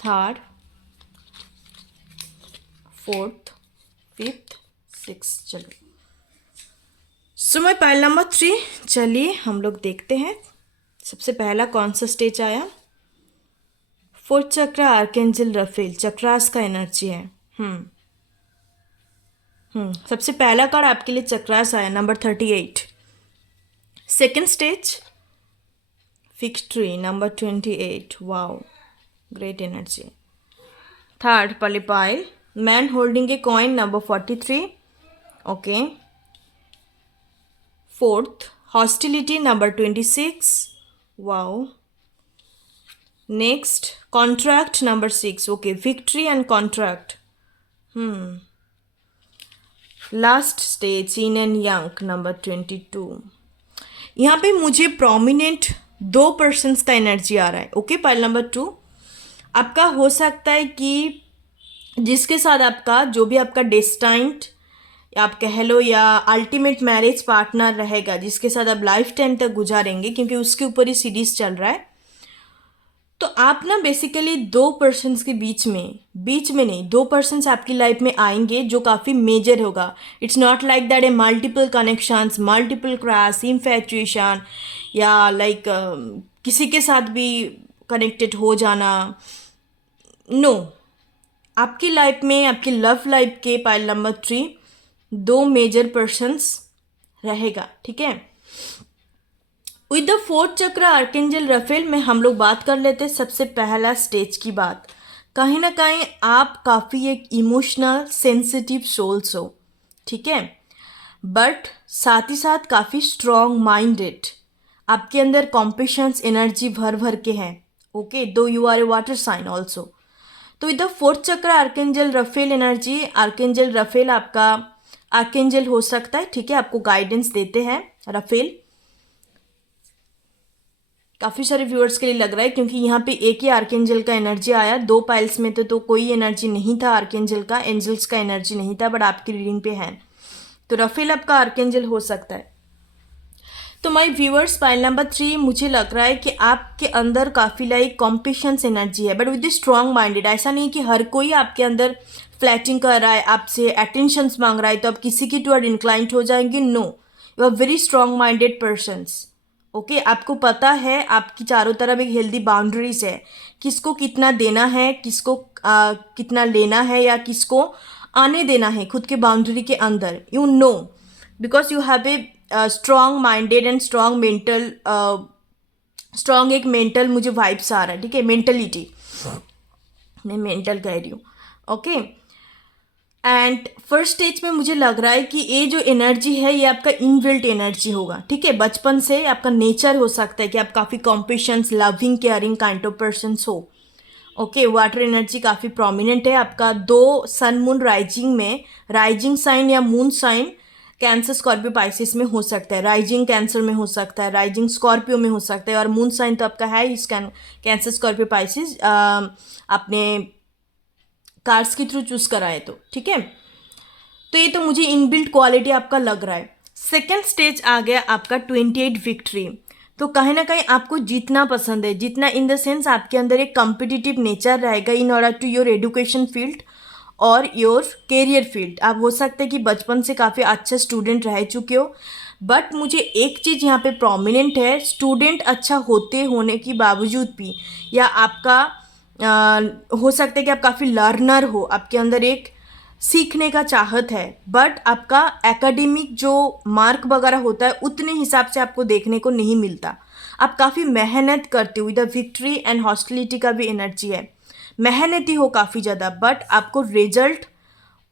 third, fourth, fifth, six. चलो, सो माय पाइल नंबर 3, चलिए हम लोग देखते हैं सबसे पहला कौन सा स्टेज आया। फोर्थ चक्र, आर्केंजल रफेल, चक्रास का एनर्जी है। सबसे पहला कार्ड आपके लिए चक्रास आया, number 38। Second stage, victory, number 28। Wow, great energy. Third, पलिपाइल, man holding a coin, number 43। Okay, fourth, hostility, number 26। Wow. Next, contract, number 6। Okay, victory and contract. Last stage yin and yang number 22। यहाँ पे मुझे prominent 2 persons का energy आ रहा है। Okay, pile number 2 आपका हो सकता है कि जिसके साथ आपका जो भी आपका डेस्टाइंड या आप कह लो या अल्टीमेट मैरिज पार्टनर रहेगा, जिसके साथ आप लाइफ टाइम तक गुजारेंगे, क्योंकि उसके ऊपर ही सीरीज चल रहा है। तो आप ना बेसिकली 2 पर्सन्स के बीच में नहीं, 2 पर्सन्स आपकी लाइफ में आएंगे जो काफ़ी मेजर होगा। It's not like that A multiple connections, multiple crash, infatuation या लाइक किसी के साथ भी कनेक्टेड हो जाना। नो, आपकी लाइफ में, आपकी लव लाइफ के पाइल नंबर 3 2 मेजर पर्सन्स रहेगा। ठीक है, with the 4th chakra archangel Rafale में हम लोग बात कर लेते हैं सबसे पहला स्टेज की बात। कहीं ना कहीं आप काफ़ी एक इमोशनल सेंसिटिव सोल्स हो, ठीक है, बट साथ ही साथ काफ़ी स्ट्रॉन्ग माइंडेड, आपके अंदर कॉम्पिशंस एनर्जी भर भर के हैं। Okay, though you are a water sign also. तो with the 4th chakra archangel Raphael energy, archangel Raphael आपका आर्केंजल हो सकता है, ठीक है, आपको गाइडेंस देते हैं रफेल। काफ़ी सारे व्यूअर्स के लिए लग रहा है क्योंकि यहाँ पे एक ही आर्केंजल का एनर्जी आया, 2 पाइल्स में तो कोई एनर्जी नहीं था आर्केंजल का, एंजल्स का एनर्जी नहीं था, बट आपकी रीडिंग पे है। तो रफेल आपका आर्केंजल हो सकता है। तो माय व्यूअर्स, पाइल नंबर 3 मुझे लग रहा है कि आपके अंदर काफ़ी लाइक कॉम्पिशंस एनर्जी है, बट विद स्ट्रॉन्ग माइंडेड। ऐसा नहीं कि हर कोई आपके अंदर फ्लैटिंग कर रहा है, आपसे अटेंशंस मांग रहा है तो आप किसी की टुवर्ड इंक्लाइंट हो जाएंगे। No, you are very strong minded persons. Okay, आपको पता है आपकी चारों तरफ एक हेल्दी बाउंड्रीज है, किसको कितना देना है, किसको कितना लेना है या किसको आने देना है खुद के बाउंड्री के अंदर। You know, because you have a strong minded and strong mental, strong एक मेंटल मुझे वाइब्स आ रहा है। ठीक है, मेंटलिटी, मैं मेंटल कह रही हूँ। ओके, एंड फर्स्ट स्टेज में मुझे लग रहा है कि ये जो एनर्जी है ये आपका इनबिल्ट एनर्जी होगा। ठीक है, बचपन से आपका नेचर हो सकता है कि आप काफ़ी compassions, loving, caring kind of person हो। ओके, वाटर एनर्जी काफ़ी प्रोमिनेंट है आपका। 2 सन मून राइजिंग में, राइजिंग साइन या moon sign Cancer, Scorpio, Pisces में हो सकता है। राइजिंग कैंसर में हो सकता है, राइजिंग स्कॉर्पियो में हो सकता है, और मून साइन तो आपका है इस कैंसर, स्कॉर्पियो, पाइसिस अपने कार्ड्स के थ्रू चूज कराए तो। ठीक है, तो ये तो मुझे इनबिल्ट क्वालिटी आपका लग रहा है। सेकेंड स्टेज आ गया आपका 28 विक्ट्री। तो कहीं ना कहीं आपको जीतना पसंद है, जीतना इन द सेंस आपके अंदर एक कॉम्पिटिटिव नेचर रहेगा in order to your education field और योर कैरियर फील्ड। आप हो सकते हैं कि बचपन से काफ़ी अच्छे स्टूडेंट रह चुके हो, बट मुझे एक चीज़ यहाँ पे प्रोमिनेंट है, स्टूडेंट अच्छा होने के बावजूद भी, या आपका हो सकता है कि आप काफ़ी लर्नर हो, आपके अंदर एक सीखने का चाहत है, बट आपका एकेडमिक जो मार्क वगैरह होता है उतने हिसाब से आपको देखने को नहीं मिलता। आप काफ़ी मेहनत करते हो, इधर विक्ट्री एंड हॉस्टिलिटी का भी एनर्जी है, मेहनती हो काफ़ी ज़्यादा, बट आपको रिजल्ट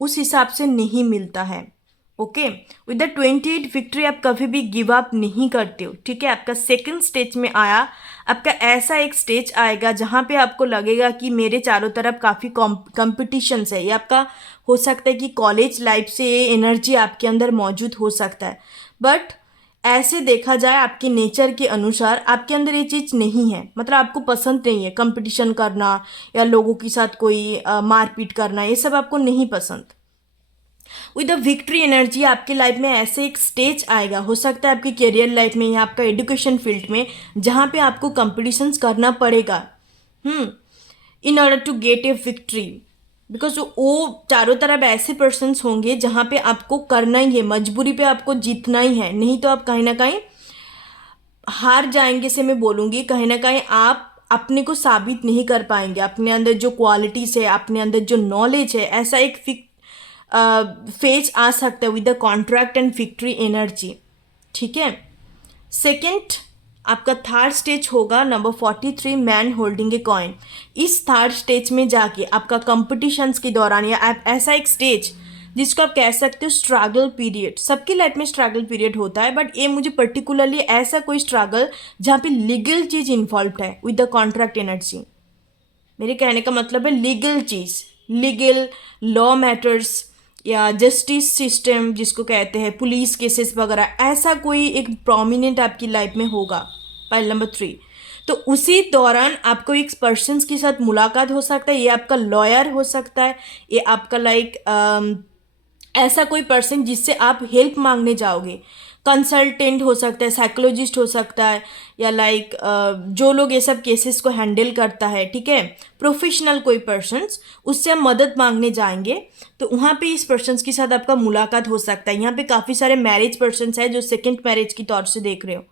उस हिसाब से नहीं मिलता है। ओके, विद द 28 विक्ट्री आप कभी भी गिव अप नहीं करते हो। ठीक है, आपका सेकंड स्टेज में आया, आपका ऐसा एक स्टेज आएगा जहाँ पे आपको लगेगा कि मेरे चारों तरफ काफ़ी कॉम्पिटिशन्स है। ये आपका हो सकता है कि कॉलेज लाइफ से ये एनर्जी आपके अंदर मौजूद हो सकता है, बट ऐसे देखा जाए आपके नेचर के अनुसार आपके अंदर ये चीज़ नहीं है, मतलब आपको पसंद नहीं है कंपटीशन करना या लोगों के साथ कोई मारपीट करना, ये सब आपको नहीं पसंद। विद द विक्ट्री एनर्जी आपकी लाइफ में ऐसे एक स्टेज आएगा, हो सकता है आपकी करियर लाइफ में या आपका एजुकेशन फील्ड में, जहाँ पे आपको कंपटीशंस करना पड़ेगा in order to get a victory, because वो चारों तरफ ऐसे पर्सन्स होंगे जहाँ पे आपको करना ही है, मजबूरी पे आपको जीतना ही है, नहीं तो आप कहीं ना कहीं हार जाएंगे से मैं बोलूँगी। कहीं ना कहीं आप अपने को साबित नहीं कर पाएंगे, अपने अंदर जो क्वालिटीज़ है, अपने अंदर जो नॉलेज है, ऐसा एक फेज आ सकता है with the contract and victory energy. ठीक है, सेकेंड आपका थर्ड स्टेज होगा number 43, man holding a coin. इस थर्ड स्टेज में जाके आपका कंपटीशंस के दौरान, या आप ऐसा एक स्टेज जिसको आप कह सकते हो स्ट्रगल पीरियड, सबकी लाइफ में स्ट्रगल पीरियड होता है, बट ये मुझे पर्टिकुलरली ऐसा कोई स्ट्रगल जहाँ पे लीगल चीज़ इन्वॉल्व है विद द कॉन्ट्रैक्ट एनर्जी। मेरे कहने का मतलब है लीगल चीज़, लीगल लॉ मैटर्स, या जस्टिस सिस्टम जिसको कहते हैं, पुलिस केसेस वगैरह, ऐसा कोई एक प्रोमिनेंट आपकी लाइफ में होगा। पॉइंट नंबर 3, तो उसी दौरान आपको एक पर्सन के साथ मुलाकात हो सकता है। ये आपका लॉयर हो सकता है, ये आपका ऐसा कोई पर्सन जिससे आप हेल्प मांगने जाओगे। कंसल्टेंट हो सकता है, साइकोलॉजिस्ट हो सकता है, या जो लोग ये सब केसेस को हैंडल करता है, ठीक है, प्रोफेशनल कोई पर्सन्स, उससे हम मदद मांगने जाएंगे तो वहाँ पे इस पर्सन्स के साथ आपका मुलाकात हो सकता है। यहाँ पे काफ़ी सारे मैरिज पर्सन्स हैं जो सेकेंड मैरिज की तौर से देख रहे हो,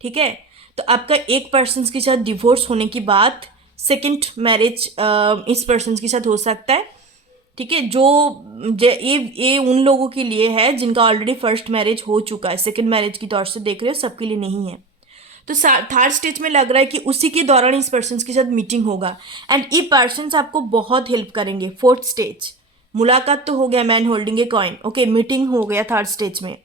ठीक है। तो आपका एक पर्सन के साथ डिवोर्स होने के बाद सेकेंड मैरिज इस पर्सन के साथ हो सकता है, ठीक है। ये उन लोगों के लिए है जिनका ऑलरेडी फर्स्ट मैरिज हो चुका है, सेकंड मैरिज की तौर से देख रहे हो, सबके लिए नहीं है। तो थर्ड स्टेज में लग रहा है कि उसी के दौरान इस पर्सन के साथ मीटिंग होगा एंड ये पर्सन आपको बहुत हेल्प करेंगे। फोर्थ स्टेज, मुलाकात तो हो गया, man holding a coin, okay, meeting हो गया थर्ड स्टेज में।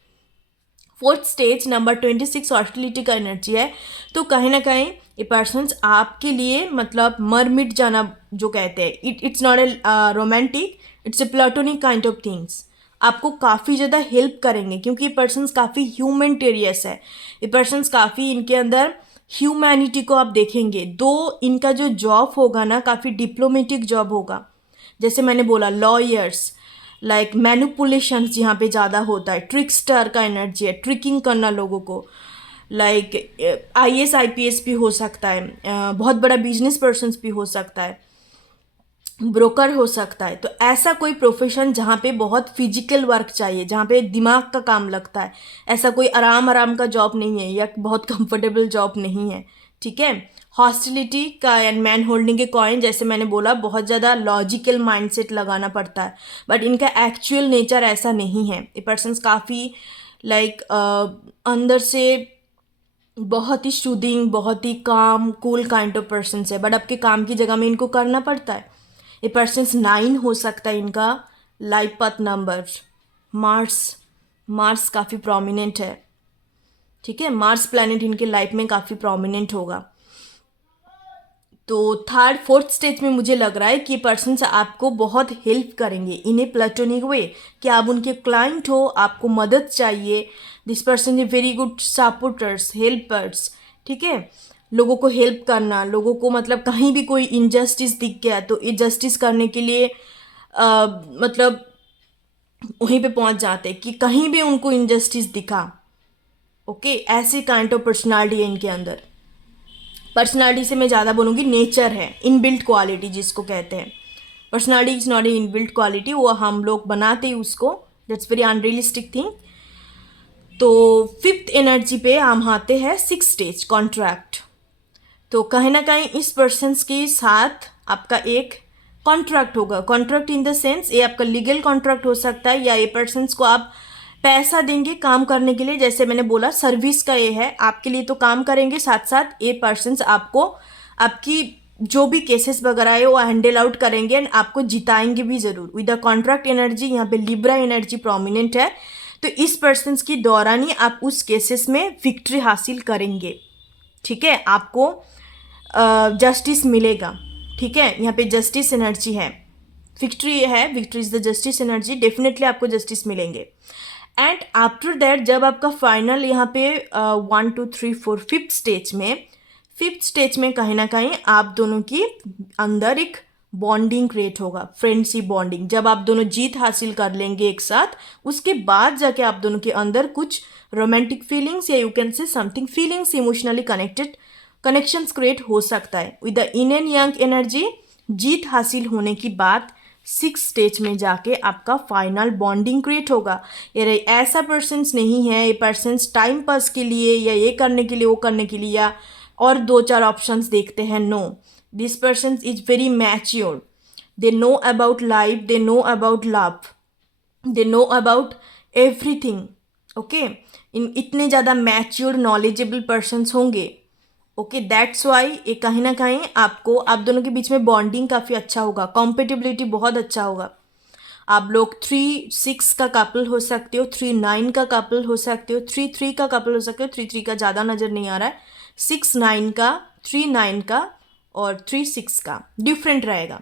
फोर्थ स्टेज नंबर 26 हॉस्टिलिटी का एनर्जी है। तो कहीं ना कहीं ये पर्सन्स आपके लिए मतलब मर मिट जाना जो कहते हैं, it's not A romantic, it's a platonic kind of things. आपको काफ़ी ज़्यादा हेल्प करेंगे क्योंकि ये पर्सन्स काफ़ी ह्यूमैनिटेरियस है। ये पर्सन्स काफ़ी, इनके अंदर ह्यूमैनिटी को आप देखेंगे। दो इनका जो जॉब होगा ना, काफ़ी डिप्लोमेटिक जॉब होगा। जैसे मैंने बोला, लॉयर्स, मैनिपुलेशंस यहाँ पे ज़्यादा होता है, ट्रिकस्टर का एनर्जी है, ट्रिकिंग करना लोगों को। IAS IPS भी हो सकता है, बहुत बड़ा बिजनेस पर्सन भी हो सकता है, ब्रोकर हो सकता है। तो ऐसा कोई प्रोफेशन जहाँ पे बहुत फिजिकल वर्क चाहिए, जहाँ पे दिमाग का काम लगता है, ऐसा कोई आराम आराम का जॉब नहीं है या बहुत कंफर्टेबल जॉब नहीं है, ठीक है। हॉस्टिलिटी का and man holding a coin, जैसे मैंने बोला, बहुत ज़्यादा लॉजिकल माइंडसेट लगाना पड़ता है, बट इनका एक्चुअल नेचर ऐसा नहीं है। ये पर्सन्स काफ़ी अंदर से बहुत ही सूदिंग, बहुत ही काम, कूल काइंड ऑफ पर्सन है, बट आपके काम की जगह में इनको करना पड़ता है। ये पर्सन्स 9 हो सकता है इनका लाइफ पाथ नंबर। मार्स काफ़ी प्रोमिनेंट है, ठीक है, मार्स प्लैनेट इनके लाइफ में काफ़ी प्रोमिनेंट होगा। तो थर्ड फोर्थ स्टेज में मुझे लग रहा है कि पर्सन्स आपको बहुत हेल्प करेंगे इन ए प्लेटोनिक वे, कि आप उनके क्लाइंट हो, आपको मदद चाहिए। This person is very good supporters, helpers, ठीक है। लोगों को हेल्प करना, लोगों को मतलब कहीं भी कोई इनजस्टिस दिख गया तो ये जस्टिस करने के लिए मतलब वहीं पे पहुंच जाते कि कहीं भी उनको इनजस्टिस दिखा, ओके। ऐसे काइंड ऑफ पर्सनालिटी है इनके अंदर। पर्सनालिटी से मैं ज़्यादा बोलूँगी नेचर है, इनबिल्ट क्वालिटी जिसको कहते हैं। Personality is not a inbuilt quality, वो हम लोग बनाते ही उसको, दैट्स वेरी अनरियलिस्टिक थिंग। तो फिफ्थ एनर्जी पे हम आते हैं, 6th स्टेज, कॉन्ट्रैक्ट। तो कहीं ना कहीं इस पर्सन के साथ आपका एक कॉन्ट्रैक्ट होगा। कॉन्ट्रैक्ट इन द सेंस ये आपका लीगल कॉन्ट्रैक्ट हो सकता है, या ये पर्सन को आप पैसा देंगे काम करने के लिए। जैसे मैंने बोला, सर्विस का ये है, आपके लिए तो काम करेंगे, साथ साथ ये पर्सन्स आपको आपकी जो भी केसेस वगैरह है वो हैंडल आउट करेंगे एंड आपको जिताएंगे भी ज़रूर। विद द कॉन्ट्रैक्ट एनर्जी यहाँ पे लिब्रा एनर्जी प्रोमिनेंट है। तो इस पर्सन्स की दौरान ही आप उस केसेस में विक्ट्री हासिल करेंगे, ठीक है। आपको जस्टिस मिलेगा, ठीक है। यहाँ पे जस्टिस एनर्जी है, विक्ट्री है, victory is the justice energy, definitely आपको जस्टिस मिलेंगे। एंड आफ्टर दैट जब आपका फाइनल यहाँ पे 1 2 3 4 फिफ्थ स्टेज में कहीं ना कहीं आप दोनों की अंदर एक बॉन्डिंग क्रिएट होगा, फ्रेंडशिप बॉन्डिंग। जब आप दोनों जीत हासिल कर लेंगे एक साथ, उसके बाद जाके आप दोनों के अंदर कुछ रोमांटिक फीलिंग्स या you can say something feelings, emotionally connected connections create हो सकता है। With the yin and yang energy, जीत हासिल होने की बाद 6th स्टेज में जाके आपका फाइनल बॉन्डिंग क्रिएट होगा। ये ऐसा पर्सन्स नहीं है, ये पर्सन्स टाइम पास के लिए या ये करने के लिए वो करने के लिए या और 2-4 ऑप्शंस देखते हैं, no. This person is very mature, they know about life, they know about love, they know about everything, okay. इतने ज़्यादा मैच्योर नॉलेजेबल पर्सन्स होंगे, ओके। दैट्स वाई ये कहीं ना कहीं आपको, आप दोनों के बीच में बॉन्डिंग काफ़ी अच्छा होगा, कॉम्पेटिबिलिटी बहुत अच्छा होगा। आप लोग 3-6 का कपल हो सकते हो, 3-9 का कपल हो सकते हो, 3-3 का कपल हो सकते हो। 3-3 का ज़्यादा नज़र नहीं आ रहा है, 6-9 का, 3-9 का और 3-6 का डिफरेंट रहेगा,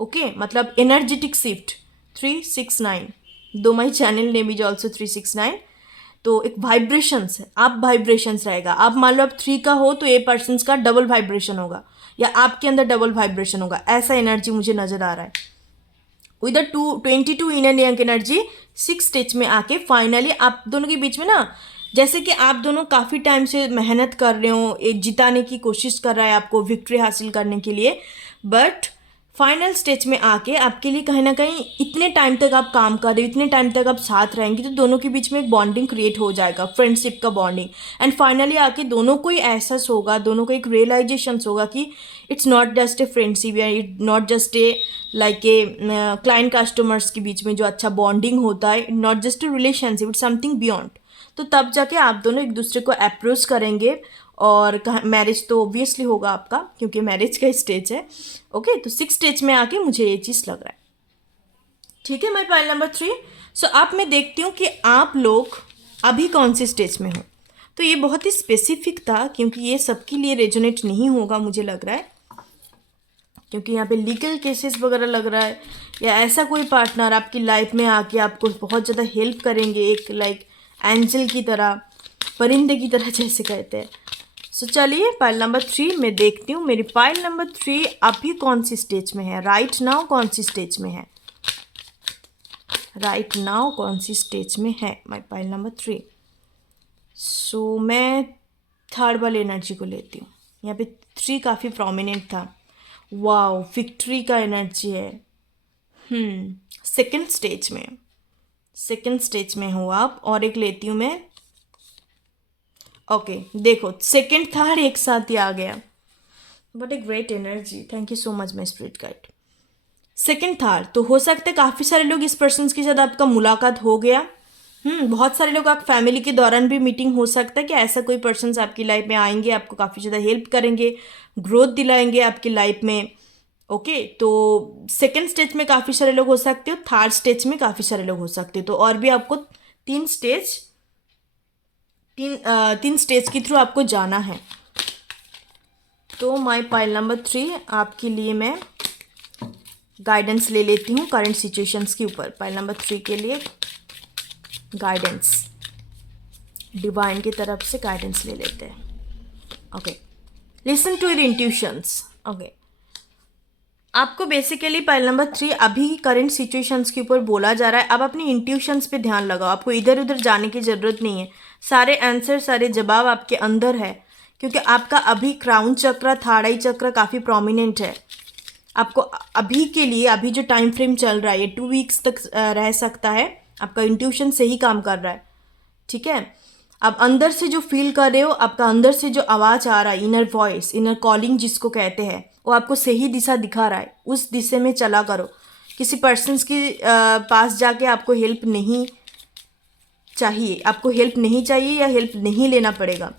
ओके। मतलब एनर्जेटिक शिफ्ट 3-6-9, दो my channel name is also 369। तो एक वाइब्रेशंस है, आप वाइब्रेशंस रहेगा। आप मान लो आप 3 का हो तो ए पर्सन का डबल वाइब्रेशन होगा या आपके अंदर डबल वाइब्रेशन होगा, ऐसा एनर्जी मुझे नज़र आ रहा है। With the 22 in and yang energy 6 stage में आके फाइनली आप दोनों के बीच में ना, जैसे कि आप दोनों काफ़ी टाइम से मेहनत कर रहे हो, एक जिताने की कोशिश कर रहा है आपको विक्ट्री हासिल करने के लिए, बट फाइनल स्टेज में आके आपके लिए कहीं ना कहीं इतने टाइम तक आप काम कर रहे हो, इतने टाइम तक आप साथ रहेंगे तो दोनों के बीच में एक बॉन्डिंग क्रिएट हो जाएगा, फ्रेंडशिप का बॉन्डिंग। एंड फाइनली आके दोनों को ही एहसास होगा, दोनों को एक रियलाइजेशन होगा कि it's not just a friendship या it not just a like a client customers के बीच में जो अच्छा बॉन्डिंग होता है, not just a relationship, it's something beyond. तो तब जाके आप दोनों एक दूसरे को अप्रोच करेंगे और मैरिज तो ऑब्वियसली होगा आपका, क्योंकि मैरिज का स्टेज है। ओके, तो 6 स्टेज में आके मुझे ये चीज़ लग रहा है। ठीक है, माय पाइल नंबर 3। सो अब मैं देखती हूँ कि आप लोग अभी कौन सी स्टेज में हो। तो ये बहुत ही स्पेसिफिक था क्योंकि ये सबके लिए रेजोनेट नहीं होगा मुझे लग रहा है, क्योंकि यहाँ पे लीगल केसेस वगैरह लग रहा है, या ऐसा कोई पार्टनर आपकी लाइफ में आके आपको बहुत ज़्यादा हेल्प करेंगे, एक लाइक एंजल की तरह, परिंदे की तरह जैसे कहते हैं। सो चलिए पाइल नंबर 3 मैं देखती हूँ मेरी पाइल नंबर 3 अभी कौन सी स्टेज में है, राइट नाउ कौन सी स्टेज में है, राइट नाउ कौन सी स्टेज में है माई पाइल नंबर 3। सो मैं थर्ड वाली एनर्जी को लेती हूँ। यहाँ पे 3 काफ़ी प्रोमिनेंट था। वाओ, विक्ट्री का एनर्जी है। सेकेंड स्टेज में, सेकेंड स्टेज में हो आप। और एक लेती हूँ मैं। ओके, देखो सेकेंड थर्ड एक साथ ही आ गया, but a great energy, thank you so much my spirit guide. Second third तो हो सकता है काफ़ी सारे लोग इस पर्सन के साथ आपका मुलाकात हो गया। बहुत सारे लोग आप फैमिली के दौरान भी मीटिंग हो सकता है कि ऐसा कोई पर्सन आपकी लाइफ में आएंगे, आपको काफ़ी ज़्यादा हेल्प करेंगे, ग्रोथ दिलाएंगे आपकी लाइफ में। ओके, तो सेकेंड स्टेज में काफ़ी सारे लोग हो सकते हो, थर्ड स्टेज में काफ़ी सारे लोग हो सकते हो। तो और भी आपको तीन स्टेज के थ्रू आपको जाना है। तो माय पाइल नंबर 3 आपके लिए मैं गाइडेंस ले लेती हूँ करंट सिचुएशंस के ऊपर। पाइल नंबर 3 के लिए गाइडेंस, डिवाइन की तरफ से गाइडेंस ले लेते हैं। Okay, listen to your intuitions. Okay, आपको बेसिकली पाइल नंबर 3 अभी करंट सिचुएशंस के ऊपर बोला जा रहा है, अब अपनी इंट्यूशंस पे ध्यान लगाओ। आपको इधर उधर जाने की ज़रूरत नहीं है, सारे आंसर सारे जवाब आपके अंदर है, क्योंकि आपका अभी क्राउन चक्र, थर्ड आई चक्र काफ़ी प्रोमिनेंट है। आपको अभी के लिए, अभी जो टाइम फ्रेम चल रहा है ये 2 वीक्स तक रह सकता है, आपका इंट्यूशन सही काम कर रहा है। ठीक है, आप अंदर से जो फील कर रहे हो, आपका अंदर से जो आवाज़ आ रहा है, इनर वॉइस, इनर कॉलिंग जिसको कहते हैं, वो आपको सही दिशा दिखा रहा है, उस दिशा में चला करो। किसी पर्सन्स के पास जाके आपको हेल्प नहीं चाहिए, आपको हेल्प नहीं चाहिए या हेल्प नहीं लेना पड़ेगा।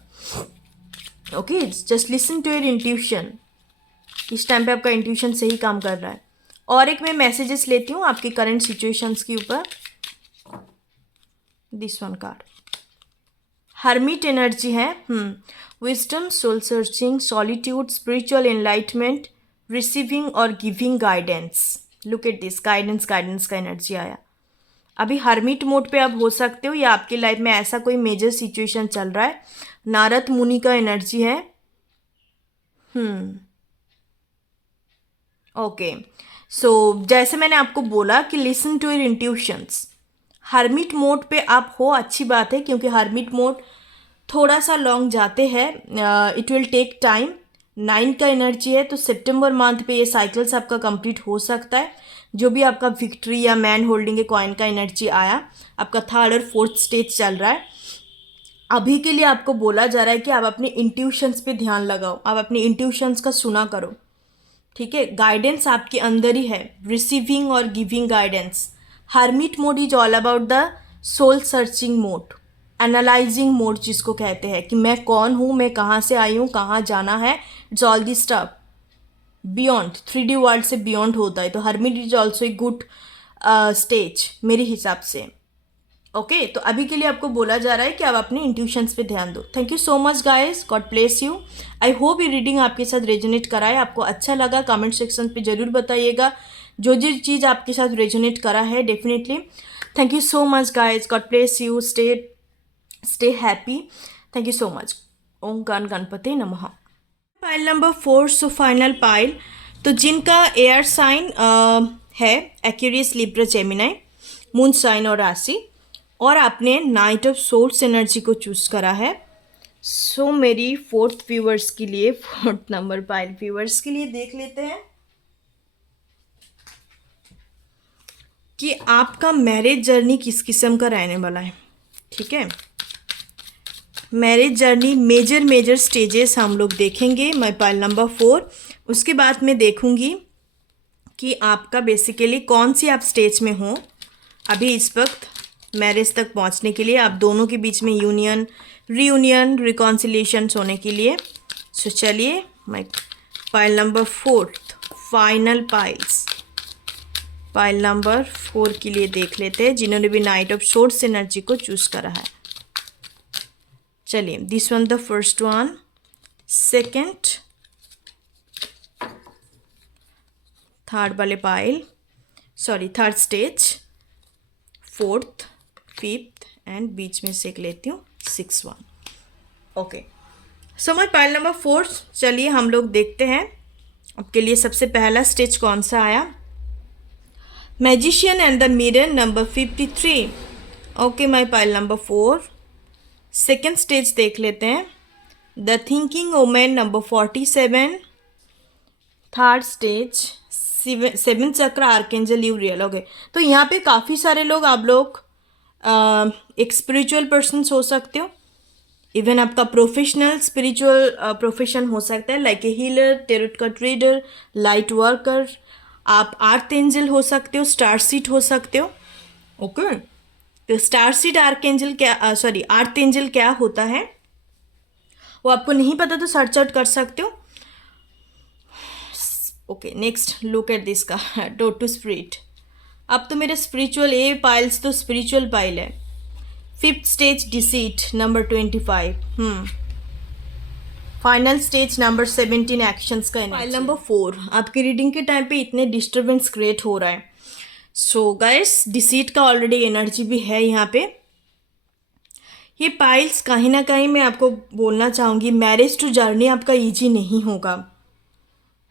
Okay, just listen to your intuition. इस टाइम पे आपका इंट्यूशन सही काम कर रहा है। और एक मैं मैसेजेस लेती हूँ आपकी करंट सिचुएशंस के ऊपर। This one card hermit energy है। Wisdom, soul searching, solitude, spiritual enlightenment, receiving और giving guidance. Look at this, guidance का एनर्जी आया। अभी हर्मिट मोड पे आप हो सकते हो, या आपकी लाइफ में ऐसा कोई मेजर सिचुएशन चल रहा है। नारद मुनि का एनर्जी है। ओके, सो जैसे मैंने आपको बोला कि listen to your intuitions. Hermit mode पे आप हो, अच्छी बात है, क्योंकि हर्मिट मोड थोड़ा सा लॉन्ग जाते हैं, इट विल टेक टाइम। 9 का एनर्जी है, तो सितंबर मंथ पे ये साइकिल्स आपका कंप्लीट हो सकता है। जो भी आपका विक्ट्री या मैन होल्डिंग ए कॉइन का एनर्जी आया, आपका थर्ड और फोर्थ स्टेज चल रहा है। अभी के लिए आपको बोला जा रहा है कि आप अपने इंट्यूशंस पे ध्यान लगाओ, आप अपने इंट्यूशंस का सुना करो। ठीक है, गाइडेंस आपके अंदर ही है, रिसीविंग और giving guidance. Hermit mode is all about the soul searching mode, analysing mode जिसको कहते हैं कि मैं कौन हूँ, मैं कहाँ से आई हूँ, कहाँ जाना है। It's all this stuff beyond 3D world से बियॉन्ड होता है। तो hermit is also a good stage मेरे हिसाब से। ओके, तो अभी के लिए आपको बोला जा रहा है कि आप अपने इंट्यूशंस पे ध्यान दो। Thank you so much guys, God bless you. I hope ये रीडिंग आपके साथ रेजोनेट कराए, आपको अच्छा लगा। कमेंट सेक्शन पे ज़रूर बताइएगा जो चीज़ आपके साथ रेजोनेट करा है। Definitely Thank you so much, guys. God bless you. Stay happy. Thank you so much. ओम गण गणपति नमः। Pile number 4, so final pile. तो जिनका एयर साइन है Aquarius, Libra, Gemini, moon sign और राशि, और आपने नाइट ऑफ सोल्स एनर्जी को चूज करा है, सो मेरी 4th व्यूवर्स के लिए, 4th नंबर पाइल व्यूवर्स के लिए देख लेते हैं कि आपका मैरिज जर्नी किस किस्म का रहने वाला है। ठीक है, मैरिज जर्नी मेजर स्टेजेस हम लोग देखेंगे, माई पाइल नंबर 4। उसके बाद मैं देखूंगी कि आपका बेसिकली कौन सी आप स्टेज में हो अभी इस वक्त मैरिज तक पहुंचने के लिए, आप दोनों के बीच में यूनियन, रीयूनियन, रिकॉन्सिलेशंस होने के लिए। सो चलिए my pile number 4, final piles, pile number 4 के लिए देख लेते हैं जिन्होंने भी नाइट ऑफ सोर्स एनर्जी को चूज करा है। चलिए, this one the first one, second, third वाले pile, sorry third stage, 4th, 5th and बीच में से एक लेती हूँ 6th one. Okay, so my pile number 4। चलिए हम लोग देखते हैं आपके लिए सबसे पहला स्टेज कौन सा आया। Magician and the mirror number 53। Okay, my pile number 4। Second stage देख लेते हैं, the thinking women number 47। Third stage 7 चक्र, आर्केंजल यूरियल। ओके, तो यहाँ पे काफ़ी सारे लोग, आप लोग एक स्पिरिचुअल पर्सन्स हो सकते हो, इवन आपका प्रोफेशनल स्पिरिचुअल प्रोफेशन हो सकता है, like a healer, tarot card reader, light worker, आप आर्थ एंजल हो सकते हो, स्टार सीड हो सकते हो। ओके, तो स्टार सीड आर्केंजल क्या, आर्थ एंजल क्या होता है वो आपको नहीं पता तो सर्च आउट कर सकते हो। Okay, next look at this का डोर टू स्पिरिट। अब तो मेरे स्पिरिचुअल ए पाइल्स तो स्पिरिचुअल पाइल है। 5th stage deceit number 25। Final stage number 17, actions का। पाइल नंबर 4, आपकी रीडिंग के टाइम पे इतने डिस्टर्बेंस क्रिएट हो रहा है। सो गाइस, डिसीट का ऑलरेडी एनर्जी भी है यहाँ पे। ये पाइल्स कहीं ना कहीं मैं आपको बोलना चाहूँगी, मैरिज टू जर्नी आपका ईजी नहीं होगा।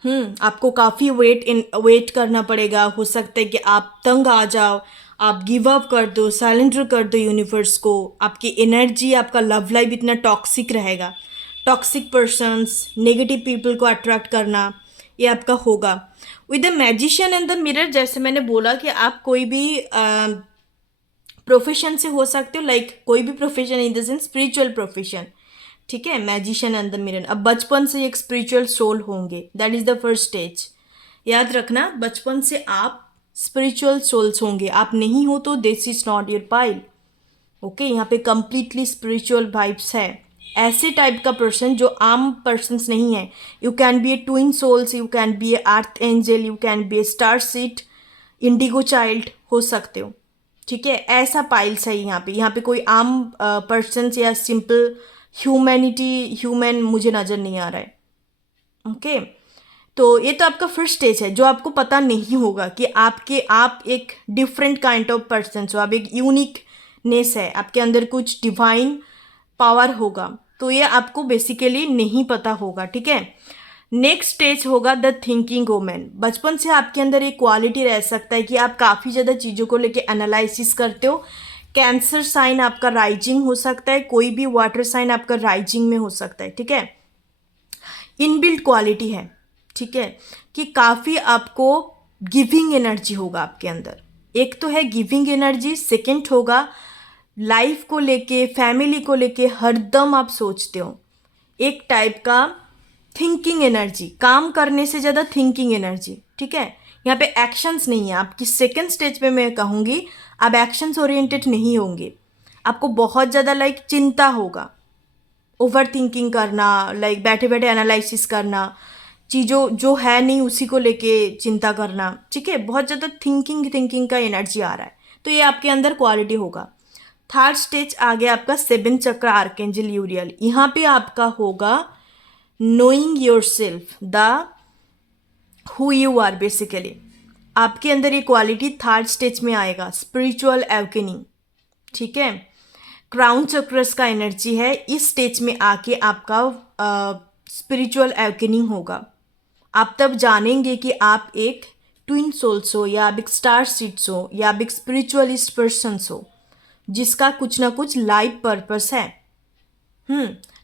आपको काफ़ी वेट करना पड़ेगा। हो सकता है कि आप तंग आ जाओ, आप गिव अप कर दो, सरेंडर कर दो यूनिवर्स को। आपकी एनर्जी, आपका लव लाइफ इतना टॉक्सिक रहेगा। टॉक्सिक पर्सन्स, नेगेटिव पीपल को अट्रैक्ट करना, ये आपका होगा। With the magician and the mirror, जैसे मैंने बोला कि आप कोई भी प्रोफेशन से हो सकते हो, लाइक कोई भी profession in the sense spiritual profession. ठीक है, मैजिशियन एंड द मिरर, अब बचपन से एक स्पिरिचुअल सोल होंगे, that is the first stage. याद रखना, बचपन से आप स्पिरिचुअल सोल्स होंगे, आप नहीं हो तो this is not your pile. Okay, यहाँ पे कंप्लीटली स्पिरिचुअल वाइब्स है। ऐसे टाइप का पर्सन जो आम पर्सन्स नहीं है। You can be a twin souls, you can be a earth angel, you can be a star seed, indigo child हो सकते हो। ठीक है, ऐसा पाइल्स है यहाँ पे। यहाँ पे कोई आम पर्सन्स या सिंपल ह्यूमन मुझे नज़र नहीं आ रहा है। ओके, तो ये तो आपका फर्स्ट स्टेज है जो आपको पता नहीं होगा कि आप एक डिफरेंट काइंड ऑफ पर्सन हो, आप एक यूनिकनेस है, आपके अंदर कुछ डिवाइन पावर होगा, तो ये आपको बेसिकली नहीं पता होगा। ठीक है, नेक्स्ट स्टेज होगा द थिंकिंग वुमेन। बचपन से आपके अंदर एक क्वालिटी रह सकता है कि आप काफ़ी ज़्यादा चीज़ों को लेके एनालिसिस करते हो। कैंसर साइन आपका राइजिंग हो सकता है, कोई भी वाटर साइन आपका राइजिंग में हो सकता है। ठीक है, इनबिल्ट क्वालिटी है। ठीक है, कि काफ़ी आपको गिविंग एनर्जी होगा आपके अंदर। एक तो है गिविंग एनर्जी, सेकंड होगा लाइफ को लेके, फैमिली को लेके हरदम आप सोचते हो। एक टाइप का थिंकिंग एनर्जी, काम करने से ज़्यादा थिंकिंग एनर्जी। ठीक है, यहाँ पे एक्शंस नहीं है आपकी। सेकंड स्टेज पे मैं कहूँगी आप एक्शंस ओरिएंटेड नहीं होंगे, आपको बहुत ज़्यादा लाइक चिंता होगा, ओवर थिंकिंग करना, लाइक बैठे बैठे एनालिसिस करना, चीज़ों जो है नहीं उसी को लेके चिंता करना। ठीक है, बहुत ज़्यादा थिंकिंग का एनर्जी आ रहा है, तो ये आपके अंदर क्वालिटी होगा। थर्ड स्टेज आ गया आपका 7 चक्र, आर्केंजल यूरियल। यहाँ पे आपका होगा knowing yourself, the who you are. Basically आपके अंदर ये क्वालिटी थर्ड स्टेज में आएगा, स्पिरिचुअल अवेकनिंग। ठीक है, क्राउन चक्रस का एनर्जी है, इस स्टेज में आके आपका स्पिरिचुअल अवेकनिंग होगा। आप तब जानेंगे कि आप एक ट्विन सोल्स हो, या आप एक स्टार सीड्स हो, या आप एक स्पिरिचुअलिस्ट पर्सन्स हो जिसका कुछ ना कुछ लाइफ पर्पस है।